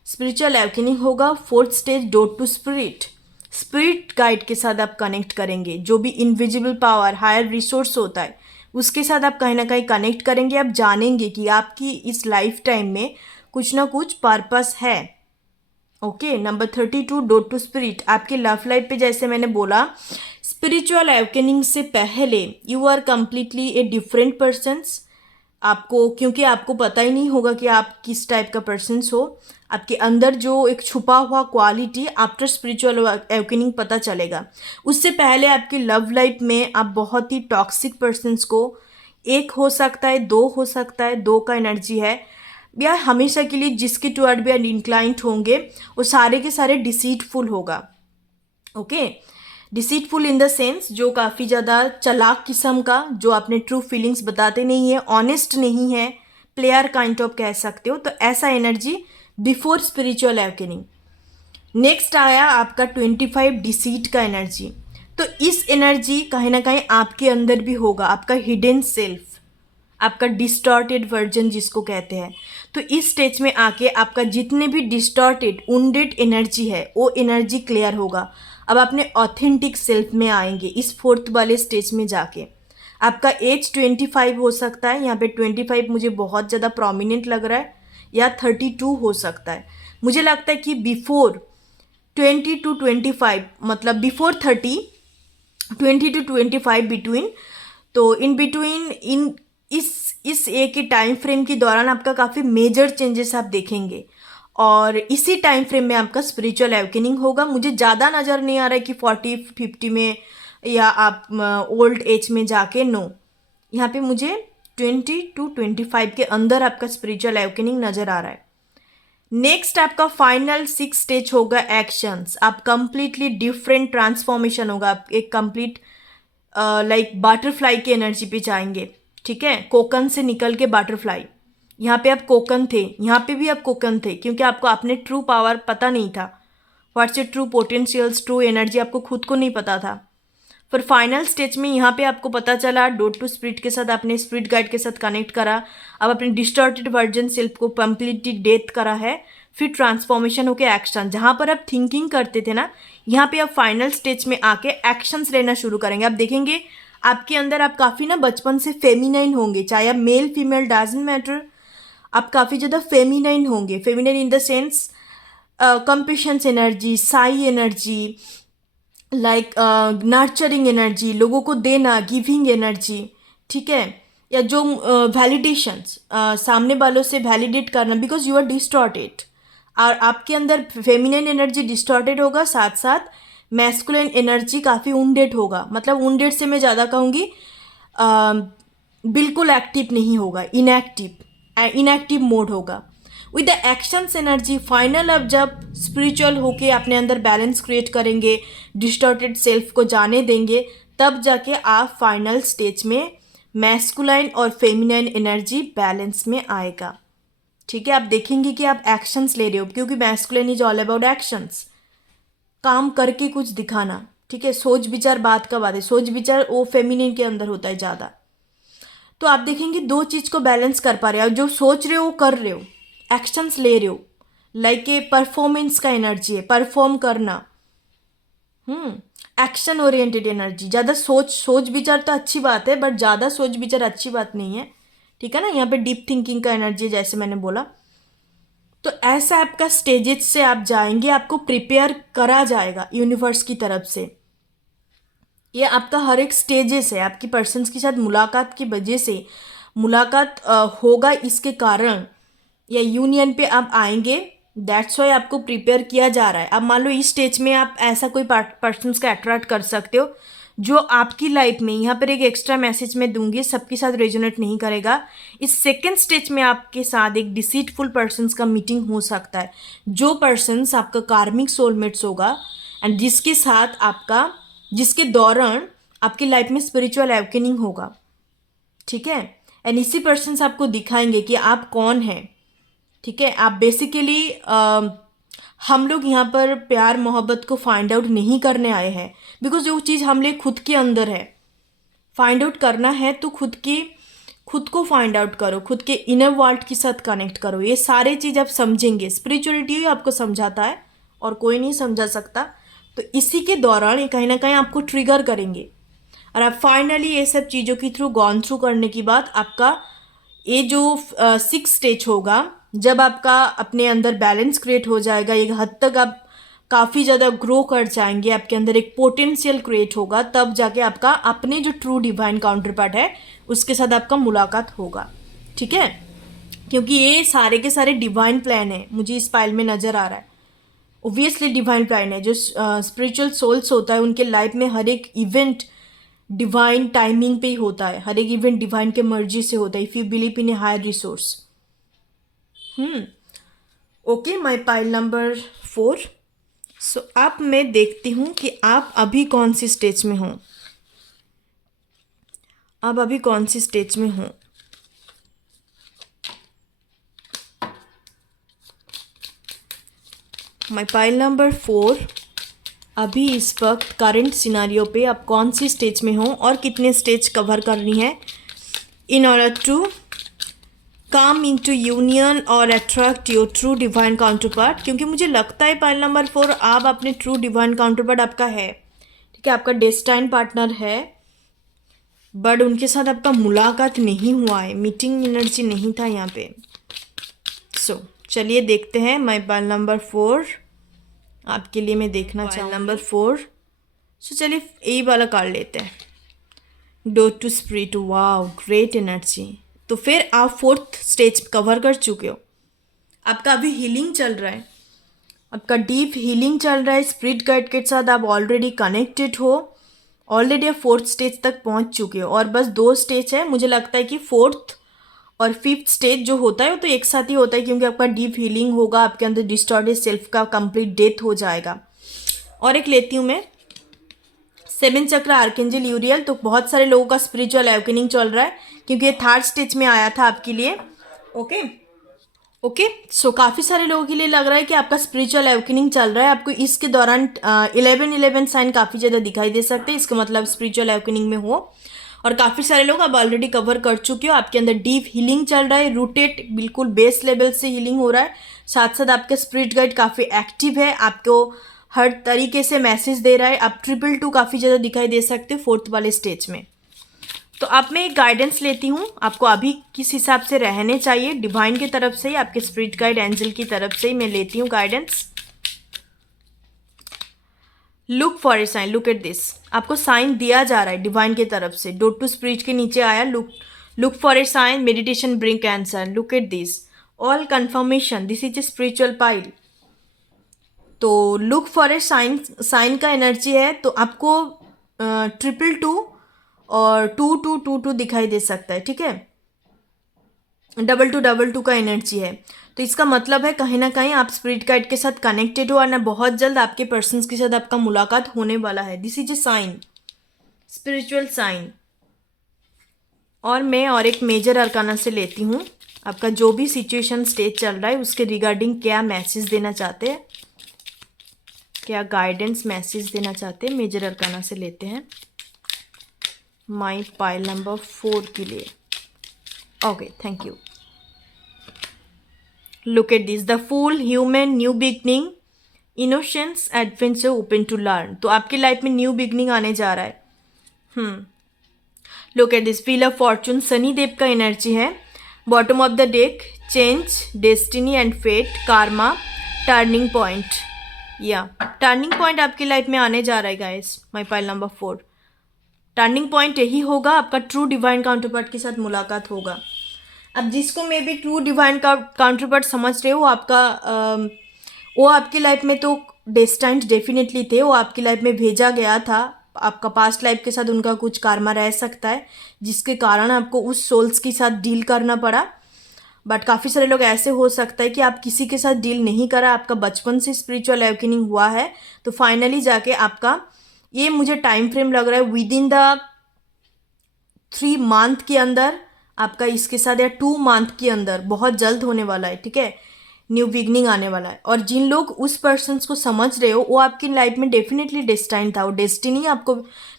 स्पिरिचुअल अवेकनिंग होगा। Fourth stage, door to spirit. Spirit guide के साथ आप कनेक्ट करेंगे। जो भी इनविजिबल पावर, हायर रिसोर्स होता है, उसके साथ आप कहीं ना कहीं कनेक्ट करेंगे। आप जानेंगे कि आपकी इस लाइफ टाइम में कुछ ना कुछ पर्पस है। Okay, number 32, door to spirit. आपके लव लाइफ पे जैसे मैंने बोला, स्पिरिचुअल अवेकनिंग से पहले you are completely a different persons. आपको, क्योंकि आपको पता ही नहीं होगा कि आप किस टाइप का पर्सन्स हो, आपके अंदर जो एक छुपा हुआ क्वालिटी आफ्टर स्पिरिचुअल अवेकनिंग पता चलेगा। उससे पहले आपकी लव लाइफ में आप बहुत ही टॉक्सिक पर्सन्स को, एक हो सकता है, दो हो सकता है, दो का एनर्जी है, या हमेशा के लिए जिसके टुवर्ड भी इंक्लाइंट होंगे वो सारे के सारे डिसीटफुल होगा। Okay, deceitful in the sense जो काफ़ी ज़्यादा चालाक किस्म का, जो अपने ट्रू फीलिंग्स बताते नहीं है, ऑनेस्ट नहीं है, प्लेयर काइंड ऑफ कह सकते हो। तो ऐसा energy before spiritual awakening. Next आया आपका 25 डिसीट का एनर्जी। तो इस एनर्जी कहीं ना कहीं आपके अंदर भी होगा, आपका हिडन सेल्फ, आपका डिस्टॉर्टेड वर्जन जिसको कहते हैं। तो इस स्टेज में आके आपका जितने भी डिस्टॉर्टेड वुंडेड एनर्जी है वो एनर्जी क्लियर होगा। अब अपने ऑथेंटिक सेल्फ में आएंगे इस फोर्थ वाले स्टेज में जाके। आपका एज 25 हो सकता है, यहाँ पे 25 मुझे बहुत ज़्यादा प्रोमिनेंट लग रहा है, या 32 हो सकता है। मुझे लगता है कि बिफोर 20 to 25, मतलब बिफोर 30, 20 to 25 बिटवीन। तो इन बिटवीन इस एक के टाइम फ्रेम के दौरान आपका काफ़ी मेजर चेंजेस आप देखेंगे, और इसी टाइम फ्रेम में आपका स्पिरिचुअल अवेकनिंग होगा। मुझे ज़्यादा नज़र नहीं आ रहा है कि 40-50 में या आप ओल्ड एज में जाके, नो, यहाँ पे मुझे 20 to 25 के अंदर आपका स्पिरिचुअल अवेकनिंग नज़र आ रहा है। नेक्स्ट आपका फाइनल 6 स्टेज होगा एक्शंस। आप कंप्लीटली डिफरेंट ट्रांसफॉर्मेशन होगा, आप एक कंप्लीट लाइक बटरफ्लाई की एनर्जी पे जाएंगे। ठीक है, कोकन से निकल के बटरफ्लाई, यहाँ पे आप कोकन थे, यहाँ पे भी आप कोकन थे, क्योंकि आपको अपने ट्रू पावर पता नहीं था। What's your true potentials, true energy आपको खुद को नहीं पता था। फिर फाइनल स्टेज में यहाँ पे आपको पता चला, डोर टू स्पिरिट के साथ आपने स्पिरिट गाइड के साथ कनेक्ट करा, अब अपने डिस्टॉर्टेड वर्जन सेल्फ को कंप्लीटली डेथ करा है, फिर ट्रांसफॉर्मेशन होके एक्शन। जहाँ पर आप थिंकिंग करते थे ना, यहाँ पे आप फाइनल स्टेज में आके एक्शंस लेना शुरू करेंगे। आप देखेंगे आपके अंदर, आप काफ़ी ना बचपन से फेमिनाइन होंगे, चाहे आप मेल फीमेल डजंट मैटर, आप काफ़ी ज़्यादा फेमिनाइन होंगे। Feminine in the sense compassions energy, psi energy, like nurturing energy, लोगों को देना, गिविंग एनर्जी। ठीक है, या जो वैलिडेशंस, सामने वालों से वैलिडेट करना, बिकॉज यू आर डिस्टॉर्टेड, और आपके अंदर फेमिनिन एनर्जी डिस्टॉर्टेड होगा, साथ साथ मैस्कुलिन एनर्जी काफ़ी वुंडेड होगा। मतलब वुंडेड से मैं ज़्यादा कहूँगी बिल्कुल एक्टिव नहीं होगा, इनएक्टिव मोड होगा। With the actions energy final, अब जब स्पिरिचुअल होके अपने अंदर बैलेंस क्रिएट करेंगे, डिस्टॉर्टेड सेल्फ को जाने देंगे, तब जाके आप फाइनल स्टेज में मैस्कुलाइन और फेमिनाइन एनर्जी बैलेंस में आएगा। ठीक है, आप देखेंगे कि आप एक्शंस ले रहे हो, क्योंकि masculine is all about actions, काम करके कुछ दिखाना। ठीक है, सोच विचार बात का बात है, सोच विचार वो फेमिनिन के अंदर होता है ज़्यादा। तो आप देखेंगे दो चीज़ को बैलेंस कर पा रहे हो, जो सोच रहे हो वो कर रहे हो, एक्शंस ले रहे हो, लाइक ए परफॉर्मेंस का एनर्जी है, परफॉर्म करना। Action oriented energy. ज़्यादा सोच विचार तो अच्छी बात है, बट ज़्यादा सोच विचार अच्छी बात नहीं है। ठीक है ना, यहाँ पे डीप थिंकिंग का एनर्जी है, जैसे मैंने बोला। तो ऐसा आपका स्टेजेस से आप जाएंगे, आपको प्रिपेयर करा जाएगा यूनिवर्स की तरफ से। ये आपका हर एक स्टेजेस है, आपकी पर्सन्स के साथ मुलाकात की वजह से मुलाकात होगा, इसके कारण या यूनियन पे आप आएंगे, दैट्स वाई आपको प्रिपेयर किया जा रहा है। अब मान लो इस स्टेज में आप ऐसा कोई पर्सन्स का अट्रैक्ट कर सकते हो जो आपकी लाइफ में, यहाँ पर एक एक्स्ट्रा मैसेज मैं दूंगी, सबके साथ रेजोनेट नहीं करेगा। इस सेकेंड स्टेज में आपके साथ एक डिसीटफुल पर्सन्स का मीटिंग हो सकता है, जो पर्सन्स आपका कार्मिक सोलमेट्स होगा, एंड जिसके साथ आपका, जिसके दौरान आपकी लाइफ में स्पिरिचुअल अवेकनिंग होगा, ठीक है। एंड इसी पर्सन आपको दिखाएंगे कि आप कौन हैं, ठीक है। आप बेसिकली हम लोग यहाँ पर प्यार मोहब्बत को फाइंड आउट नहीं करने आए हैं, बिकॉज जो चीज़ हम लोग खुद के अंदर है, फाइंड आउट करना है तो खुद को फाइंड आउट करो, खुद के इनर वर्ल्ड के साथ कनेक्ट करो। ये सारे चीज़ आप समझेंगे, स्पिरिचुअलिटी ही आपको समझाता है और कोई नहीं समझा सकता। तो इसी के दौरान ये कहीं ना कहीं आपको ट्रिगर करेंगे और आप फाइनली ये सब चीज़ों की थ्रू गॉन थ्रू करने के बाद आपका ये जो 6 स्टेज होगा, जब आपका अपने अंदर बैलेंस क्रिएट हो जाएगा, एक हद तक आप काफ़ी ज़्यादा ग्रो कर जाएंगे, आपके अंदर एक पोटेंशियल क्रिएट होगा, तब जाके आपका अपने जो ट्रू डिवाइन काउंटर पार्ट है उसके साथ आपका मुलाकात होगा, ठीक है। क्योंकि ये सारे के सारे डिवाइन प्लान है, मुझे इस फाइल में नज़र आ रहा है। ओबियसली डिवाइन प्लान है। जो स्पिरिचुअल सोल्स होता है उनके लाइफ में हर एक इवेंट डिवाइन टाइमिंग पे ही होता है, हर एक इवेंट डिवाइन के मर्जी से होता है, if you believe in a higher resource. Okay, my pile number 4। So अब मैं देखती हूँ कि आप अभी कौन सी स्टेज में हो, आप अभी कौन सी स्टेज में हो। माई पाइल नंबर 4, अभी इस वक्त करंट सिनारियो पे आप कौन सी स्टेज में हो और कितने स्टेज कवर करनी है in order to come into union और attract your true divine counterpart. क्योंकि मुझे लगता है पाइल नंबर 4 आप अपने ट्रू डिवाइन काउंटरपार्ट आपका है, ठीक है, आपका डेस्टाइन पार्टनर है, बट उनके साथ आपका मुलाकात नहीं हुआ है, मीटिंग एनर्जी नहीं था यहाँ पे। सो चलिए देखते हैं माई पाइल नंबर 4 आपके लिए मैं देखना चाहूँ। नंबर 4, सो चलिए यही वाला कार्ड लेते हैं, door to spirit. Wow, great energy. तो फिर आप 4th स्टेज कवर कर चुके हो, आपका अभी हीलिंग चल रहा है, आपका डीप हीलिंग चल रहा है, स्पिरिट गाइड के साथ आप ऑलरेडी कनेक्टेड हो, ऑलरेडी आप 4th स्टेज तक पहुंच चुके हो और बस 2 स्टेज है। मुझे लगता है कि 4th और 5th स्टेज जो होता है वो तो एक साथ ही होता है, क्योंकि आपका डीप हीलिंग होगा, आपके अंदर डिस्टॉर्टेड सेल्फ का कंप्लीट डेथ हो जाएगा। और एक लेती हूँ मैं 7 चक्र आर्कएंजल यूरियल। तो बहुत सारे लोगों का स्पिरिचुअल अवेकनिंग चल रहा है, क्योंकि ये 3rd स्टेज में आया था आपके लिए। ओके, सो काफ़ी सारे लोगों के लिए लग रहा है कि आपका स्पिरिचुअल अवेकनिंग चल रहा है। आपको इसके दौरान 11 साइन काफ़ी ज़्यादा दिखाई दे सकते हैं, इसका मतलब स्पिरिचुअल अवेकनिंग में हो। और काफ़ी सारे लोग आप ऑलरेडी कवर कर चुके हो, आपके अंदर डीप हीलिंग चल रहा है, रूटेड बिल्कुल बेस लेवल से हीलिंग हो रहा है। साथ साथ आपका स्पिरिट गाइड काफ़ी एक्टिव है, आपको हर तरीके से मैसेज दे रहा है। आप 222 काफ़ी ज़्यादा दिखाई दे सकते हो 4th वाले स्टेज में। तो अब मैं एक गाइडेंस लेती हूँ, आपको अभी किस हिसाब से रहने चाहिए, डिवाइन की तरफ से ही, आपके स्पिरिट गाइड एंजल की तरफ से ही मैं लेती हूँ guidance. Look for a sign, look at this. आपको साइन दिया जा रहा है डिवाइन की तरफ से, डोर टू स्पिरिट के नीचे आया look for a sign, meditation bring answer, look at this, all confirmation, this is a spiritual pile. तो लुक फॉर ए साइन का एनर्जी है, तो आपको 222 और 2222 दिखाई दे सकता है, ठीक है। 2222 का एनर्जी है, तो इसका मतलब है कहीं ना कहीं आप स्पिरिट गाइड के साथ कनेक्टेड हो और ना बहुत जल्द आपके पर्सन्स के साथ आपका मुलाकात होने वाला है। This is a sign, spiritual sign. और मैं और एक मेजर अरकाना से लेती हूँ, आपका जो भी सिचुएशन स्टेज चल रहा है उसके रिगार्डिंग क्या मैसेज देना चाहते हैं, क्या गाइडेंस मैसेज देना चाहते हैं, मेजर अरकाना से लेते हैं माई पाइल नंबर 4 के लिए। Okay, thank you. Look at this, the fool, human, new beginning, innocence, adventure, open to learn. तो आपकी लाइफ में न्यू बिगनिंग आने जा रहा है। Look at this, wheel of fortune, Shani Dev का एनर्जी है। Bottom of the deck, change, destiny and fate, karma, turning point. या टर्निंग पॉइंट आपकी लाइफ में आने जा रहा है guys, my pile number 4। Turning point यही होगा, आपका ट्रू डिवाइन काउंटरपार्ट के साथ मुलाकात होगा। अब जिसको मे बी ट्रू डिवाइन का काउंटरपार्ट समझ रहे हो, वो आपकी लाइफ में तो डेस्टाइन्ड डेफिनेटली थे, वो आपकी लाइफ में भेजा गया था। आपका पास्ट लाइफ के साथ उनका कुछ कार्मा रह सकता है, जिसके कारण आपको उस सोल्स के साथ डील करना पड़ा। बट काफ़ी सारे लोग ऐसे हो सकता है कि आप किसी के साथ डील नहीं करा, आपका बचपन से स्पिरिचुअल अवेकनिंग हुआ है, तो फाइनली जाके आपका ये मुझे टाइम फ्रेम लग रहा है विद इन द 3 मंथ के अंदर आपका इसके साथ, या 2 मंथ के अंदर बहुत जल्द होने वाला है, ठीक है। न्यू बिगनिंग आने वाला है। और जिन लोग उस पर्सन को समझ रहे हो वो आपकी लाइफ में डेफिनेटली डेस्टाइन था, वो डेस्टिनी आपको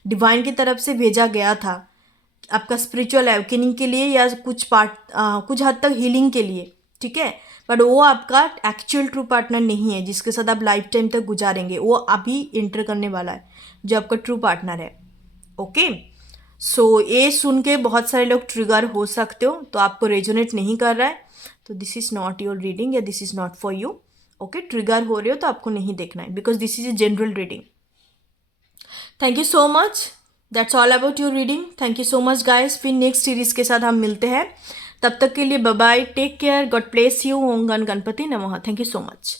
डिवाइन की तरफ से भेजा गया था आपका स्पिरिचुअल अवेकनिंग के लिए, या कुछ हद तक हीलिंग के लिए, ठीक है। बट वो आपका एक्चुअल ट्रू पार्टनर नहीं है जिसके साथ आप लाइफ टाइम तक गुजारेंगे, वो अभी इंटर करने वाला है जो आपका ट्रू पार्टनर है। ओके, सो ये सुन के बहुत सारे लोग ट्रिगर हो सकते हो, तो आपको रेजोनेट नहीं कर रहा है तो this is not your reading, या this is not for you. Okay, trigger हो रहे हो तो आपको नहीं देखना है, because this is a general reading. Thank you so much, that's all about your reading. Thank you so much guys, फिर नेक्स्ट सीरीज के साथ हम मिलते हैं। तब तक के लिए bye bye, take care, God bless you, ओम गण गणपति नमः। Thank you so much.